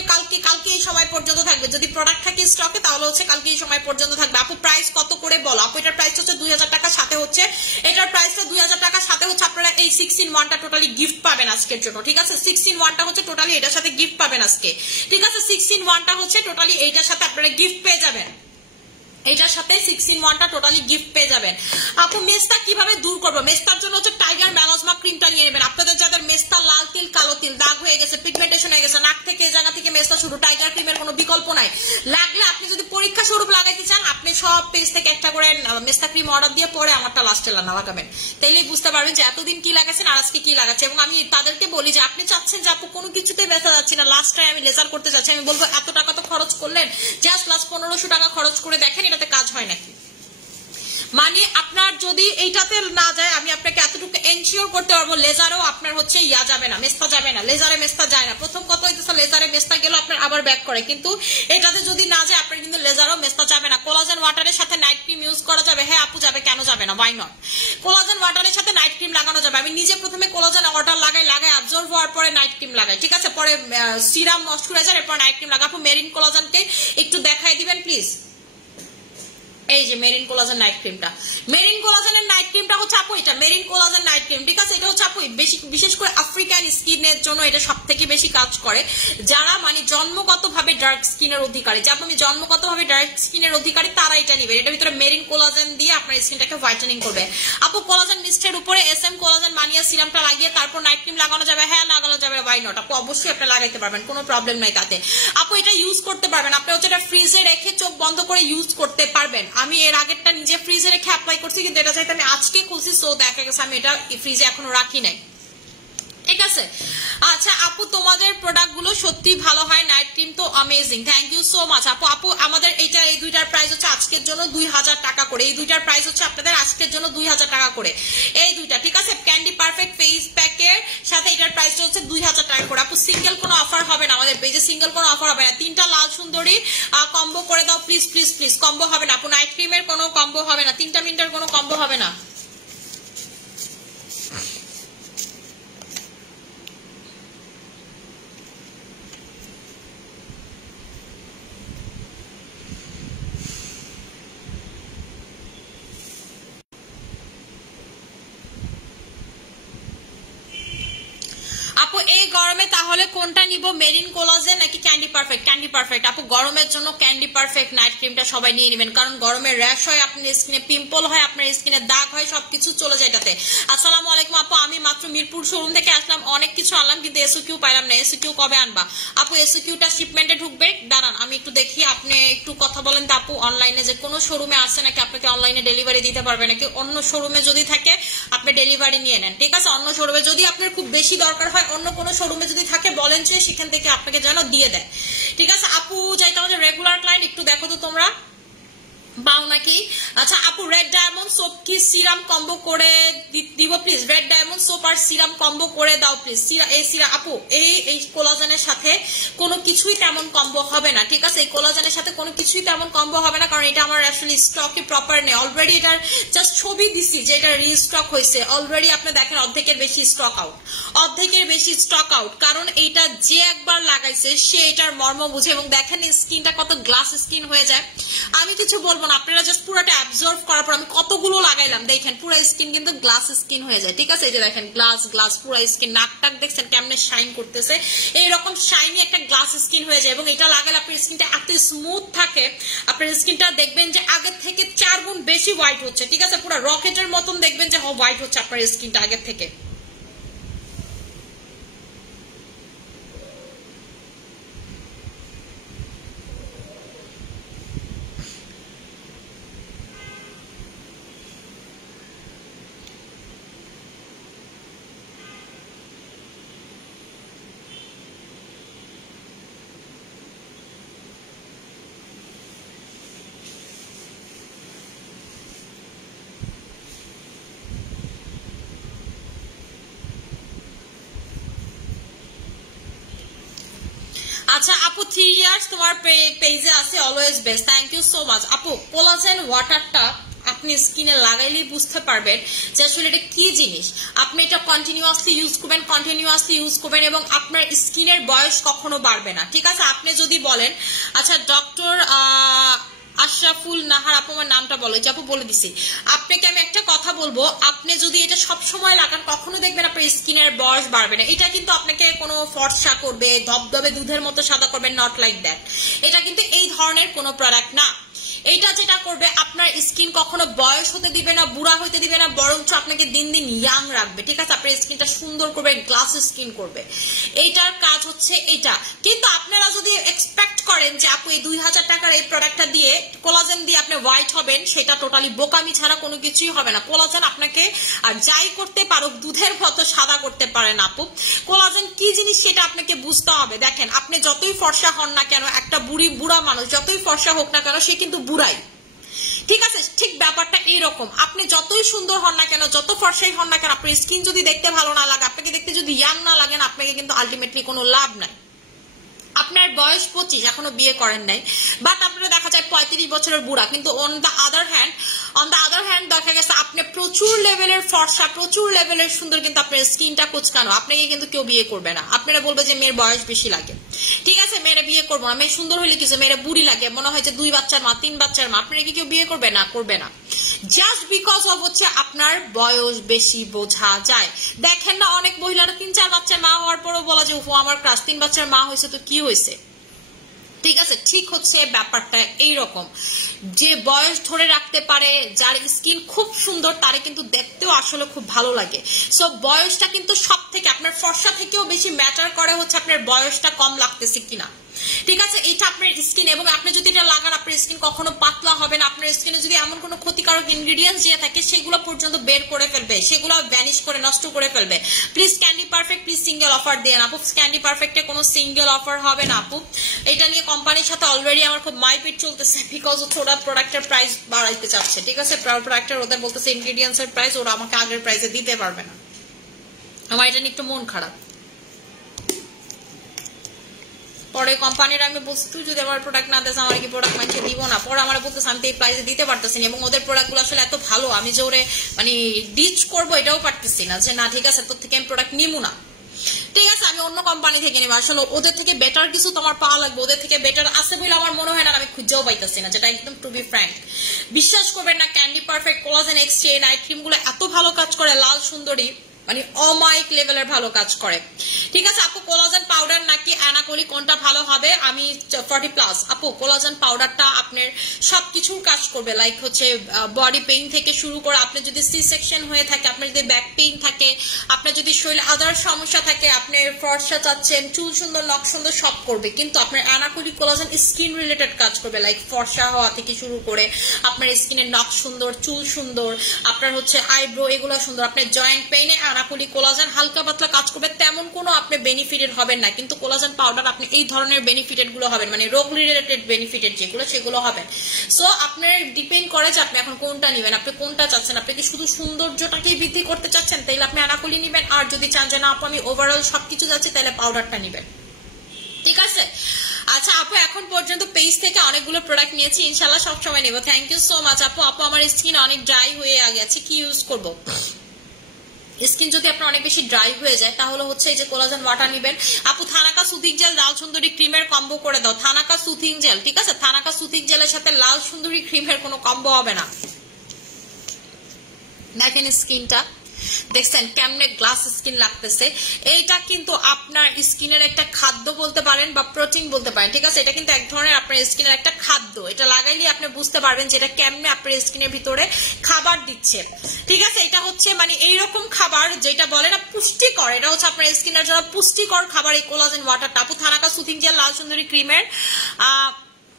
কালকে এই সময় পর্যন্ত থাকবে, যদি প্রোডাক্ট থাকে স্টকে তাহলে হচ্ছে কালকে এই সময় পর্যন্ত থাকবে। আপু প্রাইস কত করে বলো? আপু এটার প্রাইস হচ্ছে 2000 টাকা, সাথে হচ্ছে এটার প্রাইসটা 2000 টাকা, সাথে হচ্ছে আপনারা এই 6-in-1টা টোটালি গিফট পাবেন আজকের জন্য, ঠিক আছে? 6-in-1টা হচ্ছে টোটালি এটার সাথে গিফট পাবেন আজকে, ঠিক আছে? 6-in-1টা হচ্ছে টোটালি এইটার সাথে আপনারা গিফট পেয়ে যাবেন, এটার সাথে 6-in-1টা টোটালি গিফট পেয়ে যাবেন। আপু মেস্তা কিভাবে দূর করবো? মেস্তার জন্য হচ্ছে টাইগার মেলাজমা ক্রিমটা নিয়ে নেবেন। আপনাদের যাদের মেস্তা, লাল তিল, কালো তিল, দাগ হয়ে গেছে, পিগমেন্টেশন হয়ে গেছে, নাক থেকে এই জায়গা থেকে মেস্তা শুরু, টাইগার ক্রিমের কোনো বিকল্প নাই। লাগলে আপনি যদি পরীক্ষা স্বরূপ লাগাইতে চান আপনি আপনি সব পেজ থেকে একটা করে মেস্তা ক্রিম অর্ডার দিয়ে পরে আমারটা লাস্টে লাগাবেন, তাইলেই বুঝতে পারবেন যে এতদিন কি লাগাচ্ছেন আর আজকে কি লাগাচ্ছে। এবং আমি তাদেরকে বলি যে আপনি চাচ্ছেন যে আপু কোনো কিছুতে ব্যথা যাচ্ছি না, লাস্ট টাইম আমি লেজার করতে যাচ্ছি, আমি বলবো এত টাকা তো খরচ করলেন, জাস্ট লাস্ট 1500 টাকা খরচ করে দেখেন এটাতে কাজ হয় নাকি। মানে আপনার যদি এইটাতে না যায়, আমি আপনাকে এতটুকু এনশিওর করতে পারবো লেজারও আপনার হচ্ছে ইয়া যাবে না, মেস্তা যাবে না, লেজারে মেস্তা যায় না। প্রথম কথা হইতেছে লেজারে মেস্তা গেল আপনার আবার ব্যাক করে, কিন্তু এটাতে যদি না যায় আপনার কিন্তু লেজারও মেস্তা যাবে না। কোলাজেন ওয়াটারের সাথে নাইট ক্রিম ইউজ করা যাবে, হ্যাঁ আপু যাবে, কেন যাবে না, ওয়াই নট। কোলাজেন ওয়াটারের সাথে নাইট ক্রিম লাগানো যাবে। আমি নিজে প্রথমে কোলাজেন ওয়াটার লাগাই অবজর্ভ হওয়ার পরে নাইট ক্রিম লাগাই, ঠিক আছে, পরে সিরাম ময়শ্চারাইজার, এরপর নাইট ক্রিম লাগাবো। মেরিন কোলাজেনকে একটু দেখাই দিবেন প্লিজ। এই যে মেরিন কোলাজেন নাইট ক্রিমটা, মেরিন কোলাজেনের নাইট ক্রিমটা হচ্ছে আপু এটা মেরিন কোলাজেন নাইট ক্রিম, ঠিক আছে। এটা হচ্ছে আপু বিশেষ করে আফ্রিকান স্কিনের জন্য এটা সব থেকে বেশি কাজ করে, যারা মানে জন্মগতভাবে ডার্ক স্কিনের অধিকারী, যে আপনি জন্মগতভাবে ডার্ক স্কিনের অধিকারী তারা এটা নিবেন। এটার ভিতরে মেরিন কোলাজেন দিয়ে আপনার স্কিনটাকে হোয়াইটেনিং করবে। আপু কোলাজেন মিস্টের উপরে SM কোলাজেন মানিয়া সিরামটা লাগিয়ে তারপর নাইট ক্রিম লাগানো যাবে, হ্যাঁ লাগানো যাবে, ওয়াই নট আপু, অবশ্যই আপনি লাগাইতে পারবেন, কোনো প্রবলেম নাই তাতে। আপু এটা ইউজ করতে পারবেন, আপনি হচ্ছে এটা ফ্রিজে রেখে চোখ বন্ধ করে ইউজ করতে পারবেন। আমি এর আগেরটা নিজে ফ্রিজে রেখে অ্যাপ্লাই করছি, কিন্তু এটা চাইতে আমি আজকে খুলছি, সো দেখা গেছে আমি এটা ফ্রিজে এখনো রাখি নাই, ঠিক আছে। আচ্ছা আপু তোমাদের প্রোডাক্ট গুলো সত্যি ভালো হয়, নাইট ক্রিম তো amazing, thank you so much আপু। আপু আমাদের এই দুইটার প্রাইস হচ্ছে আজকের জন্য 2000 টাকা করে, এই দুইটার প্রাইস হচ্ছে আপনাদের আজকের জন্য 2000 টাকা করে, এই দুইটা, ঠিক আছে। ক্যান্ডি পারফেক্ট ফেস প্যাকের সাথে এটার প্রাইসটা হচ্ছে 2000 টাকা করে। আপু সিঙ্গেল কোনো অফার হবে না আমাদের পেজে, সিঙ্গেল কোনো অফার হবে না। 3টা লাল সুন্দরী কম্বো করে দাও প্লিজ প্লিজ প্লিজ, কম্বো হবে না আপু, নাইট ক্রিমের কোনো কম্বো হবে না, 3টা মিনিটের কোনো কম্বো হবে না। আপু এই গরমে তাহলে কোনটা নিব, মেরিন কোলাজেন নাকি ক্যান্ডি পারফেক্ট? ক্যান্ডি পারফেক্ট আপু, গরমের জন্য ক্যান্ডি পারফেক্ট নাইট ক্রিমটা সবাই নিয়ে নেবেন, কারণ গরমে র্যাশ হয়, আপনার স্কিনে পিম্পল হয়, আপনার স্কিনে দাগ হয়, সবকিছু চলে যায় এটাতে। আসসালামু আলাইকুম আপু, আমি মাত্র মিরপুর শোরুম থেকে আসলাম, অনেক কিছু আনলাম কিন্তু এসওকিউ পাইলাম না, এসওকিউ কবে আনবা আপু? এসওকিউটা শিপমেন্টে ঢুকবে, দাঁড়ান আমি একটু দেখি, আপনি একটু কথা বলেন তো আপু, অনলাইনে যে কোনো শোরুমে আসছে নাকি, আপনাকে অনলাইনে ডেলিভারি দিতে পারবে নাকি? অন্য শোরুমে যদি থাকে আপনি ডেলিভারি নিয়ে নেন, ঠিক আছে। অন্য শোরুমে যদি আপনার খুব বেশি দরকার হয়, অন্য কোনো শোরুমে যদি থাকে বলেন যে সেখান থেকে আপনাকে যেন দিয়ে দেয়, ঠিক আছে। আপু চাইতে আমাদের রেগুলার ক্লায়েন্ট, একটু দেখো তো তোমরা পাও নাকি। আচ্ছা আপু রেড ডায়মন্ড সোপ কি সিরাম কম্বো করে দিব প্লিজ, রেড ডায়মন্ড সোপ আর সিরাম কম্বো করে দাও প্লিজ। এই সিরাম আপু এই কোলাজেনের সাথে কোনো কিছুই তেমন কম্বো হবে না, ঠিক আছে। এই কোলাজেনের সাথে কোনো কিছুই তেমন কম্বো হবে না, কারণ এটা আমার আসলে স্টকে প্রপার নেই, অলরেডি এটার জাস্ট ছবি দিছি যে এটা রিস্টক হয়েছে, অলরেডি আপনি দেখেন অর্ধেকের বেশি স্টক আউট, অর্ধেকের বেশি স্টক আউট, কারণ এইটা যে একবার লাগাইছে সে এটার মর্ম বুঝে। এবং দেখেন স্কিনটা কত গ্লাস স্কিন হয়ে যায়, আমি কিছু বলবো না, আপনারা জাস্ট পুরোটা অ্যাবজর্ভ করার পর, আমি কতগুলো লাগাইলাম দেখেন পুরো স্কিন কিন্তু গ্লাস স্কিন হয়ে যায়, ঠিক আছে। এই যে দেখেন গ্লাস গ্লাস পুরো স্কিন, নাকটাক দেখছেন কেমনে শাইন করতেছে, এইরকম শাইনি একটা গ্লাস স্কিন হয়ে যায়। এবং এটা লাগালে আপনার স্কিনটা এত স্মুথ থাকে, আপনার স্কিনটা দেখবেন যে আগের থেকে 4 গুণ বেশি হোয়াইট হচ্ছে, ঠিক আছে, পুরো রকেটের মতন দেখবেন যে হোয়াইট হচ্ছে আপনার স্কিনটা আগের থেকে। আচ্ছা আপু 3 ইয়ার্স তোমার পেজে আছে, always best, thank you so much আপু। কোলাজেন ওয়াটারটা আপনি স্কিনে লাগাইলেই বুঝতে পারবেন যে আসলে এটা কি জিনিস। আপনি এটা কন্টিনিউয়াসলি ইউজ করবেন এবং আপনার স্কিনের বয়স কখনো বাড়বে না, ঠিক আছে। আপনি যদি বলেন, আচ্ছা ডক্টর আশরাফুল নাহার আপু আমার নামটা বলো, আপু বলে দিছি। আপনাকে আমি একটা কথা বলবো, আপনি যদি এটা সব সময় লাগান কখনো দেখবেন আপনার স্কিনের বয়স বাড়বে না। এটা কিন্তু আপনাকে কোনো ফর্সা করবে, ধবধবে দুধের মতো সাদা করবে, নট লাইক দ্যাট। এটা কিন্তু এই ধরনের কোনো প্রোডাক্ট না। এইটা যেটা করবে আপনার স্কিন কখনো বয়স হতে দিবে না, বুড়া হতে দিবে না, বরঞ্চ আপনাকে দিন দিন ইয়াং রাখবে, ঠিক আছে? আপনার স্কিনটা সুন্দর করবে, গ্লাস স্কিন করবে, এইটার কাজ হচ্ছে এটা। কিন্তু আপনারা যদি এক্সপেক্ট করেন যে আপু এই 2000 টাকার এই প্রোডাক্টটা দিয়ে কোলাজেন দিয়ে আপনি হোয়াইট হবেন, সেটা টোটালি বোকামি ছাড়া কোনো কিছুই হবে না। কোলাজেন আপনাকে আর যাই করতে পারো দুধের মতো সাদা করতে পারে না আপু। কোলাজেন কি জিনিস সেটা আপনাকে বুঝতে হবে। দেখেন, আপনি যতই ফর্সা হন না কেন, একটা বুড়া মানুষ যতই ফর্সা হোক না কেন, সে কিন্তু বুড়াই, ঠিক আছে? ঠিক ব্যাপারটা এইরকম, আপনি যতই সুন্দর হন না কেন, যত ফর্সাই হন না কেন, আপনার স্কিন যদি দেখতে ভালো না লাগে, আপনাকে দেখতে যদি ইয়াং না লাগেন, আপনাকে কিন্তু আলটিমেটলি কোনো লাভ নাই। আপনার বয়স 25, এখনো বিয়ে করেন নাই, বাট আপনারা দেখা যায় 35 বছরের বুড়া, কিন্তু অন দ্য আদার হ্যান্ড দেখা গেছে আপনি প্রচুর লেভেলের ফর্সা, প্রচুর লেভেলের সুন্দর, কিন্তু আপনার স্কিনটা কুচকানো, আপনাকে কিন্তু কেউ বিয়ে করবে না। আপনারা বলবে যে মেয়ের বয়স বেশি লাগে, ঠিক আছে, মেয়েরা বিয়ে করবো না, মেয়ে সুন্দর হইলে কিছু, মেয়েরা বুড়ি লাগে, মনে হয় যে 2 বাচ্চার মা, 3 বাচ্চার মা, আপনারা কি কেউ বিয়ে করবে না? করবে না, জাস্ট বিকজ অফ হচ্ছে আপনার বয়স বেশি বোঝা যায়। দেখেন না, অনেক মহিলারা 3-4 বাচ্চার মা হওয়ার পরও বলা যে ও আমার ক্রাশ, 3 বাচ্চার মা হয়েছে তো কি হয়েছে, ঠিক আছে? ঠিক হচ্ছে ব্যাপারটা এইরকম, যে বয়স ধরে রাখতে পারে, যার স্কিন খুব সুন্দর, তারে কিন্তু দেখতেও আসলে খুব ভালো লাগে। সো বয়সটা কিন্তু সব থেকে, আপনার ফর্সা থেকেও বেশি ম্যাটার করে হচ্ছে আপনার বয়সটা কম লাগতেছে কিনা, ঠিক আছে? এটা আপনার স্কিন, এবং আপনি যদি এটা লাগান আপনার স্কিন কখনো পাতলা হবে না। আপনার স্কিনে যদি এমন কোনো ক্ষতিকারক ইনগ্রেডিয়েন্টস দিয়ে থাকে, সেগুলো পর্যন্ত বের করে ফেলবে, সেগুলো ভ্যানিশ করে নষ্ট করে ফেলবে। Please candy perfect, please single offer দেন আপু। ক্যান্ডি পারফেক্টে কোনো সিঙ্গেল অফার হবে না আপু। এটা নিয়ে কোম্পানির সাথে অলরেডি আমার খুব মাইপিট চলতেছে, বিকজ ওরা প্রোডাক্টের প্রাইস বাড়াইতে চাচ্ছে, ঠিক আছে? প্রোডাক্টের ওদের বলতেছে ইনগ্রেডিয়েন্টস এর প্রাইস ওরা আমাকে আগের প্রাইসে দিতে পারবে না। আমার এটা নিয়ে একটু মন খারাপ। পরে কোম্পানির আমি বলছি তুই যদি আমার প্রোডাক্ট না দেস, আমার কি প্রোডাক্ট মানছে দিব না। পরে আমার বলতেছে আমি তো এই প্রাইসে দিতে পারতেছি না, এবং ওদের প্রোডাক্টগুলো আসলে এত ভালো, আমি যে ওরে মানে ডিচ করবো এটাও পারতেছি না, যে না ঠিক আছে তোর থেকে আমি প্রোডাক্ট নিবো না, ঠিক আছে, আমি অন্য কোম্পানি থেকে নিবো। আসলে ওদের থেকে বেটার কিছু তোমার পাওয়া লাগবে, ওদের থেকে বেটার আছে বলে আমার মনে হয় না, আমি খুঁজেও পাইতেছি না, যেটা একদম টু বি ফ্র্যাঙ্ক। বিশ্বাস করবেন না, candy perfect, collagen exchange night cream গুলো এত ভালো কাজ করে, লাল সুন্দরী মানে অমাইক লেভেলের ভালো কাজ করে, ঠিক আছে আপু? কোলাজেন পাউডার নাকি অ্যানাকলি কোনটা ভালো হবে? আমি 40+ আপু, কোলাজেন পাউডারটা আপনার সবকিছুর কাজ করবে, লাইক হচ্ছে বডি পেইন থেকে শুরু করে, আপনি যদি সি সেকশন হয়ে থাকে, আপনার যদি ব্যাক পেইন থাকে, আপনার যদি শরীরে আদার সমস্যা থাকে, আপনি ফর্সা চাচ্ছেন, চুল সুন্দর, নখ সুন্দর, সব করবে। কিন্তু আপনার অ্যানাকলি কোলাজেন স্কিন রিলেটেড কাজ করবে, লাইক ফর্সা হওয়া থেকে শুরু করে আপনার স্কিনের নখ সুন্দর, চুল সুন্দর, আপনার হচ্ছে আইব্রো এগুলো সুন্দর, আপনার জয়েন্ট পেইনে অ্যানাকলি কোলাজেন হালকা পাতলা কাজ করবে, তেমন কোনো আপনি বেনিফিটেড হবেন না। কিন্তু কোলাজেন পাউডার আপনি এই ধরনের বেনিফিটেড গুলো হবেন, মানে রোগ রিলেটেড বেনিফিটেড যেগুলো, সেগুলো হবেন। সো আপনার ডিপেন্ড করে যে আপনি এখন কোনটা নেবেন, আপনি কোনটা চাচ্ছেন। আপনি কি শুধু সৌন্দর্যটাকেই বৃদ্ধি করতে চাচ্ছেন, তাইলে আপনি অ্যানাকলি নেবেন, আর যদি চান যে না আপু আমি ওভারঅল সবকিছু যাচ্ছে, তাহলে পাউডারটা নেবেন, ঠিক আছে? আচ্ছা আপু, এখন পর্যন্ত পেজ থেকে অনেকগুলো প্রোডাক্ট নিয়েছি, ইনশাল্লাহ সবসময় নেবো। থ্যাংক ইউ সো মাচ আপু। আপু আমার স্কিন অনেক ড্রাই হয়ে গেছে, কি ইউজ করব? স্কিন যদি আপনার অনেক বেশি ড্রাই হয়ে যায়, তাহলে হচ্ছে এই যে কোলাজেন ওয়াটার নেবেন আপু। থানাকা সুথিং জেল, লাল সুন্দরী ক্রিমের কম্বো করে দাও। থানাকা সুথিং জেল, ঠিক আছে? থানাকা সুথিং জেলের সাথে লাল সুন্দরী ক্রিমের কোনো কম্বো হবে না। দেখেন স্কিনটা, দেখছেন কেমনে গ্লাস স্কিন লাগতেছে। এইটা কিন্তু আপনার স্কিনের একটা খাদ্য বলতে পারেন বা প্রোটিন বলতে পারেন, ঠিক আছে? এটা কিন্তু এক ধরনের আপনার স্কিনের একটা খাদ্য। এটা লাগাইলে আপনি বুঝতে পারবেন যে এটা কেমনে আপনার স্কিনের ভিতরে খাবার দিচ্ছে, ঠিক আছে? এটা হচ্ছে মানে এইরকম খাবার যেটা বলে না পুষ্টিকর, এটা হচ্ছে আপনার স্কিনের জন্য পুষ্টিকর খাবার এই কোলাজেন ওয়াটারটা। আপু থানাকা সুথিং জেল, লাল সুন্দরী ক্রিমের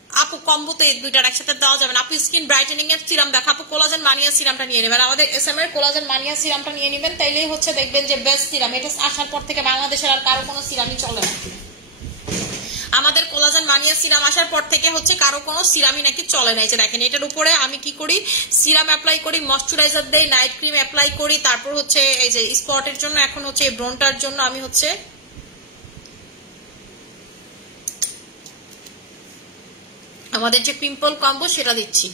আপু কম্বোতে দুইটার একসাথে দেওয়া যাবে না। আপু স্কিন ব্রাইটেনিং এর সিরাম দেখো আপু, কোলাজেন মানিয়া সিরামটা নিয়ে নেবেন, আমাদের এসএম এর কোলাজেন মানিয়া সিরামটা নিয়ে নেবেন, তাইলেই হচ্ছে দেখবেন যে বেস্ট সিরাম। এটা আসার পর থেকে বাংলাদেশের আর কারো কোনো সিরামই চলে না। আমাদের কোলাজেন মানিয়া সিরাম আসার পর থেকে হচ্ছে কারো কোনো সিরামই নাকি চলে না। এই যে দেখেন, এটার উপরে আমি কি করি, সিরাম অ্যাপ্লাই করি, ময়শ্চারাইজার দেই, নাইট ক্রিম অ্যাপ্লাই করি, তারপর হচ্ছে এই যে স্পটের জন্য, এখন হচ্ছে এই ব্রনটার জন্য আমি হচ্ছে আমাদের যে পিম্পল কম্বো সেটা দিচ্ছি।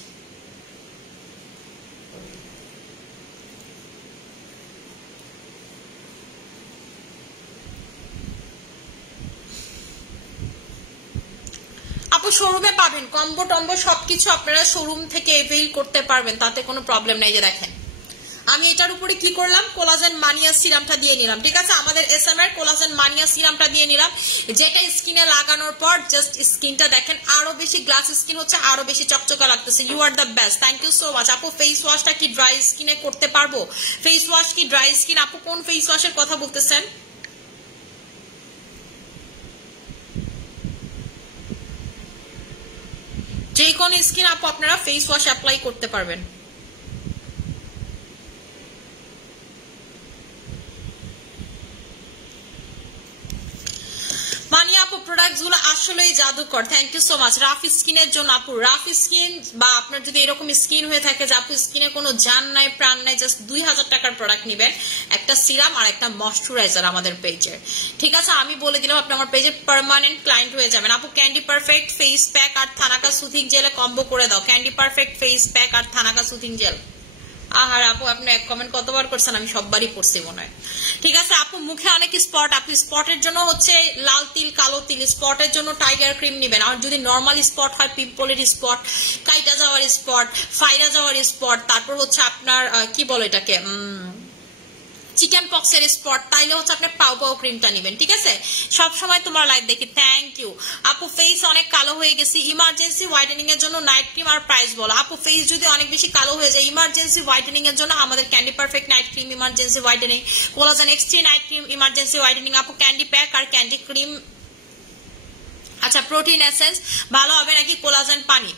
আপু শোরুমে পাবেন কম্বো টম্বো সবকিছু, আপনারা শোরুম থেকে এভেইল করতে পারবেন, তাতে কোনো প্রবলেম নাই। যে দেখেন আমি এটার উপরে কি করলাম, কোলাজেন মানিয়া সিরামটা দিয়ে নিলাম, ঠিক আছে, আমাদের এসএম এর কোলাজেন মানিয়া সিরামটা দিয়ে নিলাম, যেটা স্কিনে লাগানোর পর জাস্ট স্কিনটা দেখেন আরো বেশি গ্লাস স্কিন হচ্ছে, আরো বেশি চকচকা লাগতেছে। You are the best, thank you so much আপু। ফেস ওয়াশটা কি ড্রাই স্কিনে করতে পারবো? ফেস ওয়াশ কি ড্রাই স্কিন? আপু কোন ফেস ওয়াশের কথা বলতেছেন? যে কোন স্কিন আপু আপনারা ফেস ওয়াশ অ্যাপ্লাই করতে পারবেন। মানি আপু প্রোডাক্টস গুলো আসলেই জাদুকর, thank you so much. Rough স্কিনের জন্য আপু, রাফ স্কিন বা আপনার যদি এরকম স্কিন হয়ে থাকে যে আপু স্কিনে কোনো জান নাই প্রাণ নাই, জাস্ট 2000 টাকার প্রোডাক্ট নিবেন, একটা সিরাম আর একটা ময়শ্চারাইজার আমাদের পেজের, ঠিক আছে। আমি বলে দিলাম আপনি আমার পেজে পার্মানেন্ট ক্লায়েন্ট হয়ে যাবেন। আপু ক্যান্ডি পারফেক্ট ফেস প্যাক আর থানাকা সুথিং জেলে কম্বো করে দাও, ক্যান্ডি পারফেক্ট ফেস প্যাক আর থানাকা সুথিং জেল। আহার আপু আপনি এক কমেন্ট কতবার করছেন, আমি সববারই পড়ছি মনে হয়, ঠিক আছে। আপু মুখে অনেক স্পট, আপনি স্পটের জন্য হচ্ছে লাল তিল কালো তিল, স্পটের জন্য টাইগার ক্রিম নেবেন। আর যদি নর্মাল স্পট হয়, পিম্পলের স্পট, কাইটা যাওয়ার স্পট, ফাইরা যাওয়ার স্পট, তারপর হচ্ছে আপনার কি বলে এটাকে চিকেন পক্সের স্পট, তাইলে হচ্ছে আপনি পাও পাও ক্রিমটা নেবেন, ঠিক আছে। সবসময় তোমার লাইভ দেখি, থ্যাংক ইউ আপু। ফেস অনেক কালো হয়ে গেছে, ইমার্জেন্সি হোয়াইটেনিং এর জন্য নাইট ক্রিম আর প্রাইস বলো। আপু ফেস যদি অনেক বেশি কালো হয়ে যায়, ইমার্জেন্সি হোয়াইটেনিং এর জন্য আমাদের candy perfect night cream emergency whitening, collagen extra night cream emergency whitening. আপু ক্যান্ডি প্যাক আর ক্যান্ডি ক্রিম, আচ্ছা প্রোটিন এসেন্স ভালো হবে নাকি কোলাজেন পানি?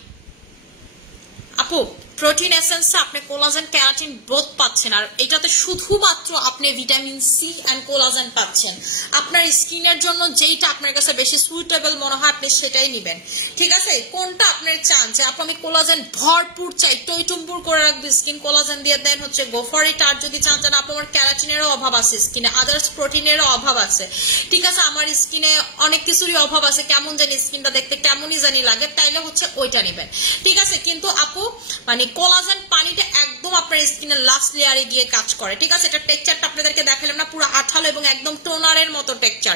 আপু প্রোটিন এসেন্স আপনি কোলাজেন ক্যারাটিন বোথ পাচ্ছেন, আর এটাতে শুধুমাত্র আপনি ভিটামিন সি এন্ড কোলাজেন পাচ্ছেন। আপনার স্কিনের জন্য যেইটা আপনার কাছে বেশি সুইটেবল মনে হয় আপনি সেটাই নেবেন, ঠিক আছে। কোনটা আপনার চান যে আপু আমি কোলাজেন ভরপুর চাই, টইটুম্বুর করে রাখবো স্কিন, কোলাজেন দিয়ে দেন হচ্ছে গো ফর ইট। আর যদি চান যে আপু আমার ক্যারাটিনেরও অভাব আছে স্কিনে, আদার্স প্রোটিনেরও অভাব আছে, ঠিক আছে, আমার স্কিনে অনেক কিছুরই অভাব আছে, কেমন জানি স্কিনটা দেখতে কেমনই জানি লাগে, তাইলে হচ্ছে ওইটা নেবেন, ঠিক আছে। কিন্তু আপু মানে কোলাজেন পানিটা একদম আপনার স্কিনের লাস্ট লেয়ারে গিয়ে কাজ করে, ঠিক আছে। এটা টেক্সচারটা আপনাদেরকে দেখালাম না, পুরো আঠালো এবং একদম টোনারের মতো টেক্সচার।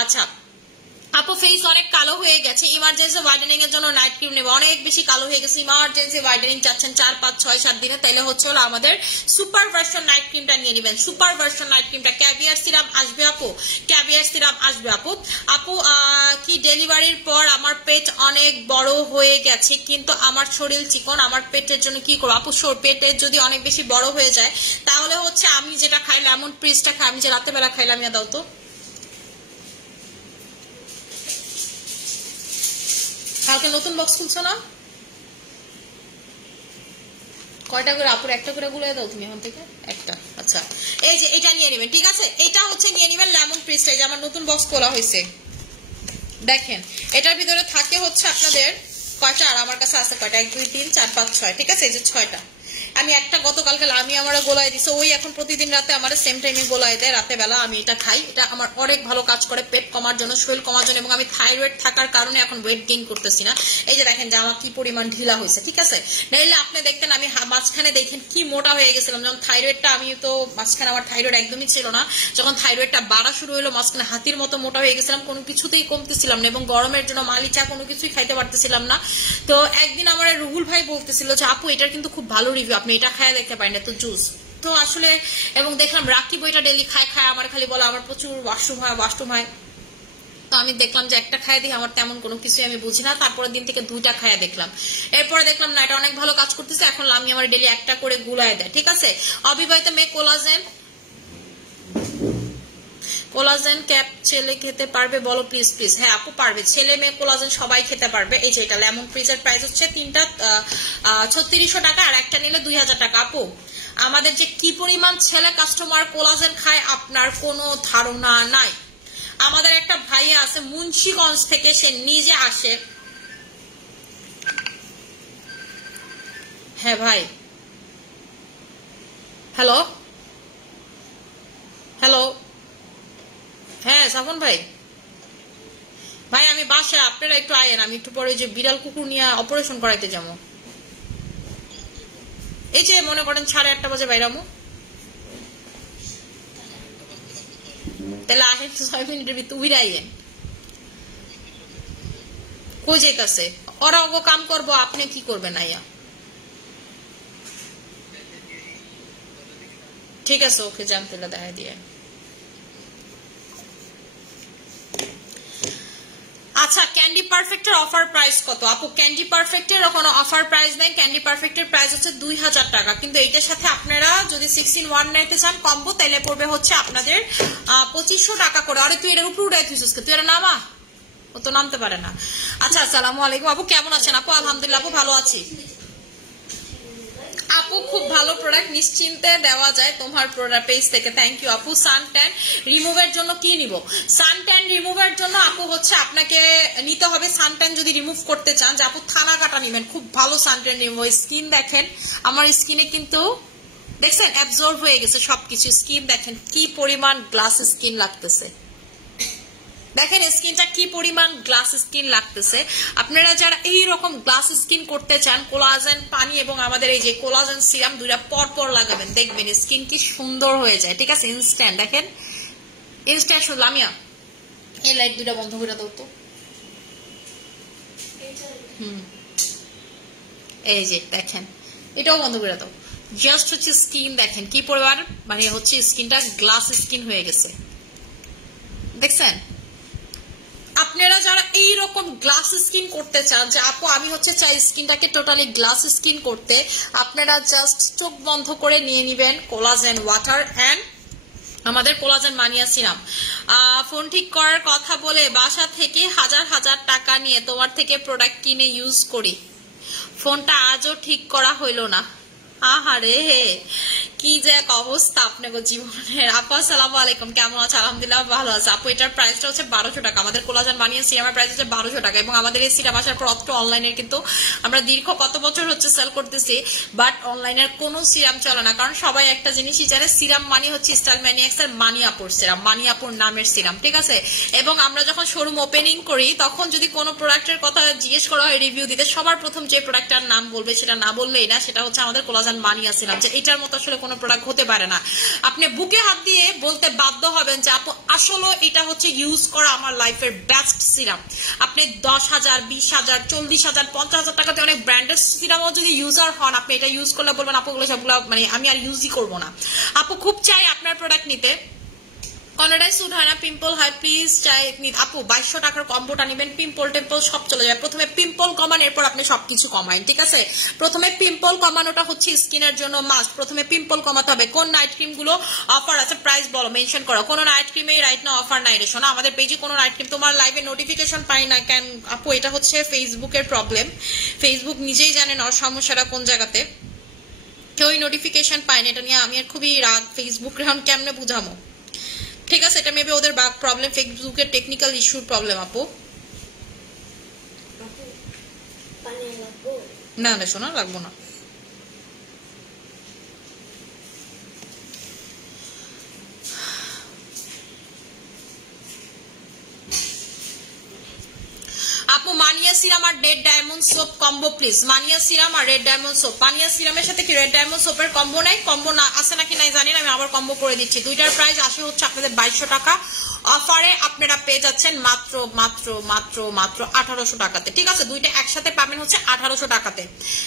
আচ্ছা আপু ফেস অনেক কালো হয়ে গেছে, ইমার্জেন্সি হোয়াইটেনিং এর জন্য নাইট ক্রিম নেবে, অনেক বেশি কালো হয়ে গেছে, ইমার্জেন্সি হোয়াইটেনিং চাচ্ছেন 4, 5, 6, 7 দিনে, তাইলে হচ্ছে হলো আমাদের সুপার ভার্সন নাইট ক্রিমটা নিয়ে নেবেন। সুপার ভার্সন নাইট ক্রিমটা ক্যাভিয়ার সিরাম আসবে আপু, ক্যাভিয়ার সিরাম আসবে আপু। আপু কি ডেলিভারির পর আমার পেট অনেক বড় হয়ে গেছে কিন্তু আমার শরীর চিকন, আমার পেটের জন্য কি করবো? আপু পেটের যদি অনেক বেশি বড় হয়ে যায় তাহলে হচ্ছে আমি যেটা খাই লেমন প্রিজটা খাই, আমি যে রাতেবেলা খাইলাম, ইয়া দাও তো। কালকে নতুন বক্স খুলছো না? কয়টা করে আপুর? একটা করে গুলে দাও তুমি এখন থেকে, একটা। আচ্ছা এই যে এটা নিয়ে নেবেন, ঠিক আছে, এটা হচ্ছে নিয়ে নেবেন লেমন প্রিজটা, যে আমার নতুন বক্স খোলা হয়েছে দেখেন। এটার ভিতরে থাকে হচ্ছে আপনাদের কয়টা, আর আমার কাছে আছে কয়টা, 1, 2, 3, 4, 5, 6, ঠিক আছে, এই যে 6টা। আমি একটা গতকালকে আমি আমার গোলায় দিছি, ওই এখন প্রতিদিন রাতে আমার সেম টাইমে গোলায় দেয়, রাতে বেলা আমি এটা খাই। এটা আমার অনেক ভালো কাজ করে পেট কমার জন্য, শরীর কমার জন্য, এবং আমি থাইরয়েড থাকার কারণে এখন ওয়েট গেইন করতেছি না। এই যে দেখেন যে আমার কি পরিমাণ ঢিলা হয়েছে, ঠিক আছে। নাইলে আপনি দেখতেন আমি মাঝখানে দেখেন কি মোটা হয়ে গেছিলাম, যখন থাইরয়েডটা, আমি তো মাঝখানে আমার থাইরয়েড একদমই ছিল না, যখন থাইরয়েডটা বাড়া শুরু হলো মাঝখানে হাতির মতো মোটা হয়ে গেছিলাম, কোনো কিছুতেই কমতেছিলাম না, এবং গরমের জন্য মালি চা কোনো কিছুই খাইতে পারতেছিলাম না। তো একদিন আমার রুহুল ভাই বলতেছিল যে আপু এটার কিন্তু খুব ভালো রিভিউ, আপনি এটা খায় দেখতে পারেন, তো জুস তো আসলে, এবং দেখলাম রাকিব ওইটা ডেলি খায়, আমার খালি বলে আমার প্রচুর ওয়াশরুম হয়। তো আমি দেখলাম যে একটা খায় দেখি আমার তেমন কোনো কিছু আমি বুঝি না, তারপরের দিন থেকে 2টা খায়া দেখলাম, এরপরে দেখলাম না এটা অনেক ভালো কাজ করতেছে, এখন আমি আমার ডেলি একটা করে গুলায় দেয়, ঠিক আছে। অবিবাহিত মেয়ে কোলাজেন ক্যাপ ছেলে খেতে পারবে বলো প্লিজ প্লিজ? হ্যাঁ আপু পারবে, ছেলে মেয়ে কোলাজেন সবাই খেতে পারবে। এই যে এটা লেমন প্রিজের প্রাইস হচ্ছে 3টা 3600 টাকা, আর একটা নিলে 2000 টাকা। আপু আমাদের যে কি পরিমাণ ছেলে কাস্টমার কোলাজেন খায় আপনার কোনো ধারণা নাই। আমাদের একটা ভাই আছে মুন্সিগঞ্জ থেকে, সে নিজে আসে। হ্যাঁ ভাই, হ্যালো হ্যাঁ সাফন ভাই, আমি বাসায়, আপনারা একটু আয়েন, আমি একটু পরে যে বিড়াল কুকুর নিয়ে অপারেশন করাইতে যাবো, এই যে মনে করেন 8:30 বাজে বাইরামো, তাহলে আসেন 6 মিনিটের ভিতরে উইরা আইয়েন। কই যাইতাছে? ওরা ওগো কাম করবো, আপনি কি করবেন আইয়া? ঠিক আছে ওকে জানতে দেখা দিয়ে। আচ্ছা ক্যান্ডি পারফেক্টের অফার প্রাইস কত আপু? ক্যান্ডি পারফেক্টের কোনো অফার প্রাইস নেই, ক্যান্ডি পারফেক্টের প্রাইস হচ্ছে 2000 টাকা। কিন্তু এইটার সাথে আপনারা যদি 6-in-1 নিতে চান কম্বো তাহলে পড়বে হচ্ছে আপনাদের 2500 টাকা করে। আরে তুই এর উপর উড়াই তুই তুই এর নামা, ও তো নামতে পারে না। আচ্ছা আসসালামু আলাইকুম আপু, কেমন আছেন আপু? আলহামদুলিল্লাহ আপু ভালো আছি আপু, খুব ভালো প্রোডাক্ট নিশ্চিন্তে দেওয়া যায় তোমার প্রোডাক্ট পেজ থেকে। থ্যাংক ইউ আপু। সান ট্যান রিমুভের জন্য কি নিব? সান ট্যান রিমুভের জন্য আপু হচ্ছে আপনাকে নিতে হবে, সান ট্যান যদি রিমুভ করতে চান যে আপু থানা কাটা নেবেন, খুব ভালো সান ট্যান রিমুভ। স্কিন দেখেন আমার স্কিনে কিন্তু দেখছেন অ্যাবজর্ব হয়ে গেছে সবকিছু। স্কিন দেখেন কি পরিমাণ গ্লাস স্কিন লাগতেছে, দেখেন স্কিনটা কি পরিমাণ গ্লাস স্কিন লাগতেছে। আপনারা যারা এইরকম গ্লাস স্কিন করতে চান কোলাজেন পানি এবং আমাদের এই যে কোলাজেন সিরাম দুইটা পর পর লাগাবেন, দেখবেন স্কিন কি সুন্দর হয়ে যায়। ঠিক আছে ইনস্ট্যান্ট, দেখেন ইনস্ট্যান্ট। লামিয়া এই লাইট দুইটা বন্ধ করে দাও তো। এই যে দেখেন এটাও বন্ধ করে দাও। জাস্ট হচ্ছে স্কিন দেখেন কি পরিমাণ মানে হচ্ছে স্কিনটা গ্লাস স্কিন হয়ে গেছে, দেখছেন? আপনারা যারা এইরকম গ্লাস স্কিন করতে চান যে আপু আমি হচ্ছে চাই স্কিনটাকে টোটালি গ্লাস স্কিন করতে, আপনারা জাস্ট চোখ বন্ধ করে নিয়ে নিবেন কোলাজেন ওয়াটার অ্যান্ড আমাদের কোলাজেন মানিয়া সিরাম। ফোন ঠিক করার কথা বলে বাসা থেকে হাজার হাজার টাকা নিয়ে তোমার থেকে প্রোডাক্ট কিনে ইউজ করি, ফোনটা আজও ঠিক করা হইল না। আহারে কি যে এক অবস্থা আপনাকে জীবনের। আপু আসসালামু আলাইকুম, কেমন আছে? আলহামদুলিল্লাহ ভালো আছে আপু। এটার প্রাইসটা হচ্ছে 1200 টাকা। আমাদের কোলাজেন বানিয়ে সিরামের প্রাইস হচ্ছে 1200 টাকা এবং আমাদের এই সিরাম আসার পর অত অনলাইনে কিন্তু আমরা দীর্ঘ কত বছর হচ্ছে সেল করতেছি, বাট অনলাইনের কোনো সিরাম চলে না, কারণ সবাই একটা জিনিসই জানে সিরাম মানি হচ্ছে স্টাইল ম্যানিয়াক্স এর মানিয়াপুর সিরাম, মানিয়াপুর নামের সিরাম। ঠিক আছে, এবং আমরা যখন শোরুম ওপেনিং করি তখন যদি কোনো প্রোডাক্টের কথা জিজ্ঞেস করা হয় রিভিউ দিতে, সবার প্রথম যে প্রোডাক্টটার নাম বলবে সেটা না বললেই না, সেটা হচ্ছে আমাদের কোলাজেন মানিয়েছিলাম যে এটার মতো আসলে কোনো প্রোডাক্ট হতে পারে না। আপনি বুকে হাত দিয়ে বলতে বাধ্য হবেন যে আপু আসলে এটা হচ্ছে ইউজ করা আমার লাইফের বেস্ট সিরাম। আপনি 10,000 20,000 40,000 50,000 টাকাতে অনেক ব্র্যান্ডেড সিরামও যদি ইউজার হন, আপনি এটা ইউজ করলে বলবেন আপু গুলো সবগুলো মানে আমি আর ইউজই করবো না। আপু খুব চাই আপনার প্রোডাক্ট নিতে, কোনটাই স্যুট হয় না, পিম্পল হয়, প্লিজ চাই আপু 2200 টাকার কম্বোটা নেবেন, পিম্পল টেম্পল সব চলে যাবে। প্রথমে পিম্পল কমান, এরপর আপনি সবকিছু কমাইন। ঠিক আছে, প্রথমে পিম্পল কমানোটা হচ্ছে স্কিনের জন্য মাস্ট, প্রথমে পিম্পল কমাতে হবে। কোন নাইট ক্রিম গুলো অফার আছে প্রাইস বলো, মেনশন করো। কোন নাইট ক্রিমে রাইট না অফার নাই রে শোনা, আমাদের পেজে কোনো নাইট ক্রিম তোমার লাইভে নোটিফিকেশন পাই না কেন আপু? এটা হচ্ছে ফেসবুকের প্রবলেম, ফেসবুক নিজেই জানেন ওর সমস্যাটা কোন জায়গাতে, কেউই নোটিফিকেশন পায় না। এটা নিয়ে আমি আর খুবই রাগ, ফেসবুক এখন কেমনে বুঝামো? ঠিক আছে, এটা মেবি ওদের বাগ প্রবলেম, ফেসবুকের টেকনিক্যাল ইস্যুর প্রবলেম আপু। না না শোনা লাগবো না। আপু মানিয়া সিরাম আর red diamond soap combo please, Mania serum আর রেড ডায়মন্ড সোপ। মানিয়া সিরামের সাথে কি রেড ডায়মন্ড সোপের কম্বো নাই? কম্বো না আছে নাকি নাই জানি না, আমি আবার কম্বো করে দিচ্ছি। দুইটার প্রাইস আসে হচ্ছে আপনাদের 2200 টাকা, অফারে আপনারা পেয়ে যাচ্ছেন মাত্র মাত্র মাত্র মাত্র 1800 টাকাতে। ঠিক আছে, দুইটা একসাথে পাবেন হচ্ছে 1800 টাকাতে।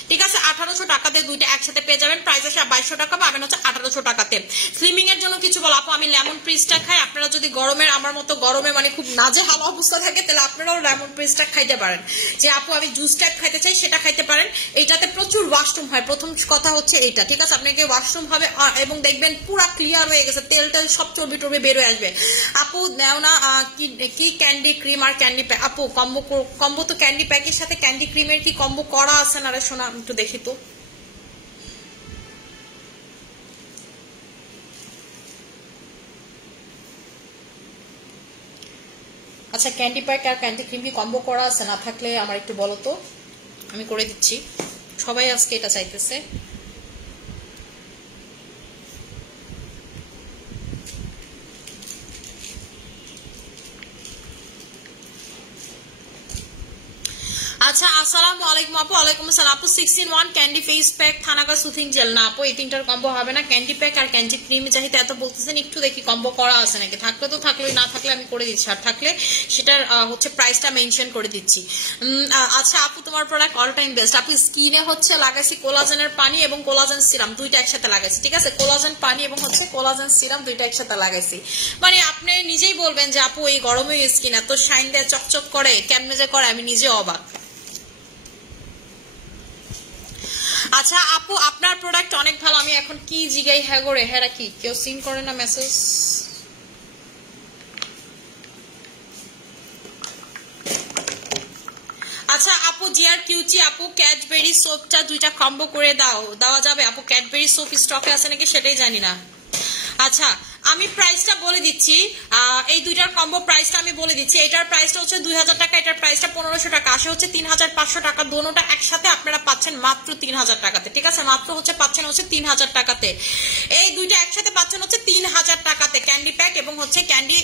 ঠিক আছে, 1800 টাকাতে দুইটা একসাথে পেয়ে যাবেন, প্রাইস আসে 2200 টাকা, পাবেন হচ্ছে 1800 টাকাতে। স্লিমিং এর জন্য কিছু বলো আপু? আমি লেমন প্রিজটা খাই, আপনারা যদি গরমের আমার মতো গরমে মানে খুব নাজেহাল অবস্থা থাকে তাহলে আপনারাও লেমন প্রিজটা খাইতে পারেন। যে আপু আমি জুস টাইপ খাইতে চাই সেটা খাইতে পারেন। এইটাতে প্রচুর ওয়াশরুম হয়, প্রথম কথা হচ্ছে এইটা। ঠিক আছে, আপনাকে ওয়াশরুম হবে এবং দেখবেন পুরা ক্লিয়ার হয়ে গেছে, তেল টেল সব চর্বি টর্বি বের হয়ে আসবে। আপু নেও না কি ক্যান্ডি ক্রিম আর ক্যান্ডি প্যাক? আপু কম্বো তো ক্যান্ডি প্যাকের সাথে ক্যান্ডি ক্রিমের কি কম্বো করা আছে না রে শোনা? একটু দেখি তো। আচ্ছা ক্যান্ডি প্যাক আর ক্যান্ডি ক্রিম কি কম্বো করা আছে? না থাকলে আমার একটু বলো তো, আমি করে দিচ্ছি। সবাই আজকে এটা চাইতেছে। আচ্ছা আসসালামু আলাইকুম আপু। ওয়ালাইকুম আসসালাম আপু। 6 in 1 candy face pack thanaka soothing jail না আপু, এই তিনটার কম্বো হবে না। ক্যান্ডি প্যাক আর ক্যান্ডি ক্রিম চাইতে এত বলতেছেন, একটু দেখি কম্বো করা আছে নাকি। থাকলে তো থাকলোই, না থাকলে আমি করে দিচ্ছি, আর থাকলে সেটার হচ্ছে প্রাইসটা মেনশন করে দিচ্ছি। আচ্ছা আপু তোমার প্রোডাক্ট অল টাইম বেস্ট। আপু স্কিনে হচ্ছে লাগাইছি কোলাজেনের পানি এবং কোলাজেন সিরাম দুইটা একসাথে লাগাইছি, ঠিক আছে। কোলাজেন পানি এবং হচ্ছে কোলাজেন সিরাম দুইটা একসাথে লাগাইছি। মানে আপনি নিজেই বলবেন যে আপু এই গরমে স্কিন এত শাইন দেয়, চকচক করে, কেমনে যে করে আমি নিজে অবাক। আচ্ছা আপু আপনার প্রোডাক্ট অনেক ভালো। আমি এখন কি জিগাই হ্যাঁ গো রে, হ্যাঁ কি কেউ সিন করে না মেসেজ। আচ্ছা আপু জিআর কিউচি আপু ক্যাডবেরি সোপটা দুইটা কম্বো করে দেওয়া যাবে আপু? ক্যাডবেরি সোপ স্টকে আছে নাকি সেটাই জানি না। আচ্ছা আমি প্রাইসটা বলে দিচ্ছি, এই দুইটার কম্বো প্রাইসটা আমি বলে দিচ্ছি। এটার প্রাইসটা হচ্ছে 2000 টাকা, এটার প্রাইসটা 1500 টাকা, আসে হচ্ছে 3500 টাকা। দোনোটা একসাথে আপনারা পাচ্ছেন মাত্র 3000 টাকাতে, ঠিক আছে। মাত্র হচ্ছে পাচ্ছেন হচ্ছে 3000 টাকাতে। এই দুইটা একসাথে পাচ্ছেন হচ্ছে 3000 টাকাতে, ক্যান্ডি প্যাক এবং হচ্ছে ক্যান্ডি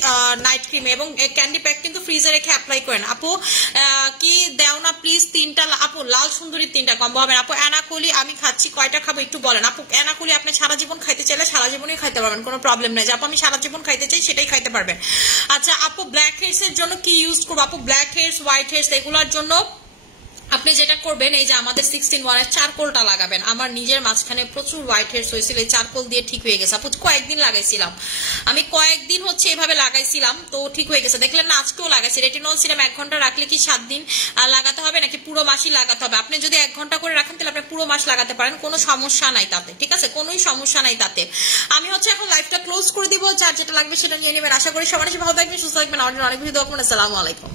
নাইট ক্রিম। এবং ক্যান্ডি প্যাক কিন্তু ফ্রিজে রেখে অ্যাপ্লাই করেন আপু। কি দেও না প্লিজ তিনটা আপু, লাল সুন্দরী তিনটা কম্বো হবে আপু। অ্যানাকলি আমি খাচ্ছি, কয়টা খাবো একটু বলেন আপু। অ্যানাকলি আপনি সারা জীবন খাইতে চাইলে সারা জীবনই খাইতে পারবেন, কোনো প্রবলেম নাই। আপু আমি সারা জীবন খাইতে চাই সেটাই খাইতে পারবেন। আচ্ছা আপু ব্ল্যাক হেয়ার্স এর জন্য কি ইউজ করবো আপু? ব্ল্যাক হেয়ার্স, হোয়াইট হেয়ার্স এগুলোর জন্য আপনি যেটা করবেন, এই যে আমাদের 16 এর চারকোলটা লাগাবেন। আমার নিজের মাঝখানে প্রচুর হোয়াইট হেয়ার্স হয়েছিল, এই চারকোল দিয়ে ঠিক হয়ে গেছে আপু। কয়েকদিন লাগাইছিলাম আমি, কয়েকদিন হচ্ছে এভাবে লাগাইছিলাম, তো ঠিক হয়ে গেছে। দেখলেন না আজকেও লাগাইছি। রেটিনল সিরাম 1 ঘন্টা রাখলে কি 7 দিন লাগাতে হবে নাকি পুরো মাসই লাগাতে হবে? আপনি যদি 1 ঘন্টা করে রাখেন তাহলে আপনি পুরো মাস লাগাতে পারেন, কোনো সমস্যা নাই তাতে, ঠিক আছে, কোনোই সমস্যা নাই তাতে। আমি হচ্ছে এখন লাইভটা ক্লোজ করে দিব, যার যেটা লাগবে সেটা নিয়ে নেবেন। আশা করি সবার ভালো থাকবেন, সুস্থ থাকবেন। আমার জন্য অনেক বেশি দোয়া করবেন। আসসালামু আলাইকুম।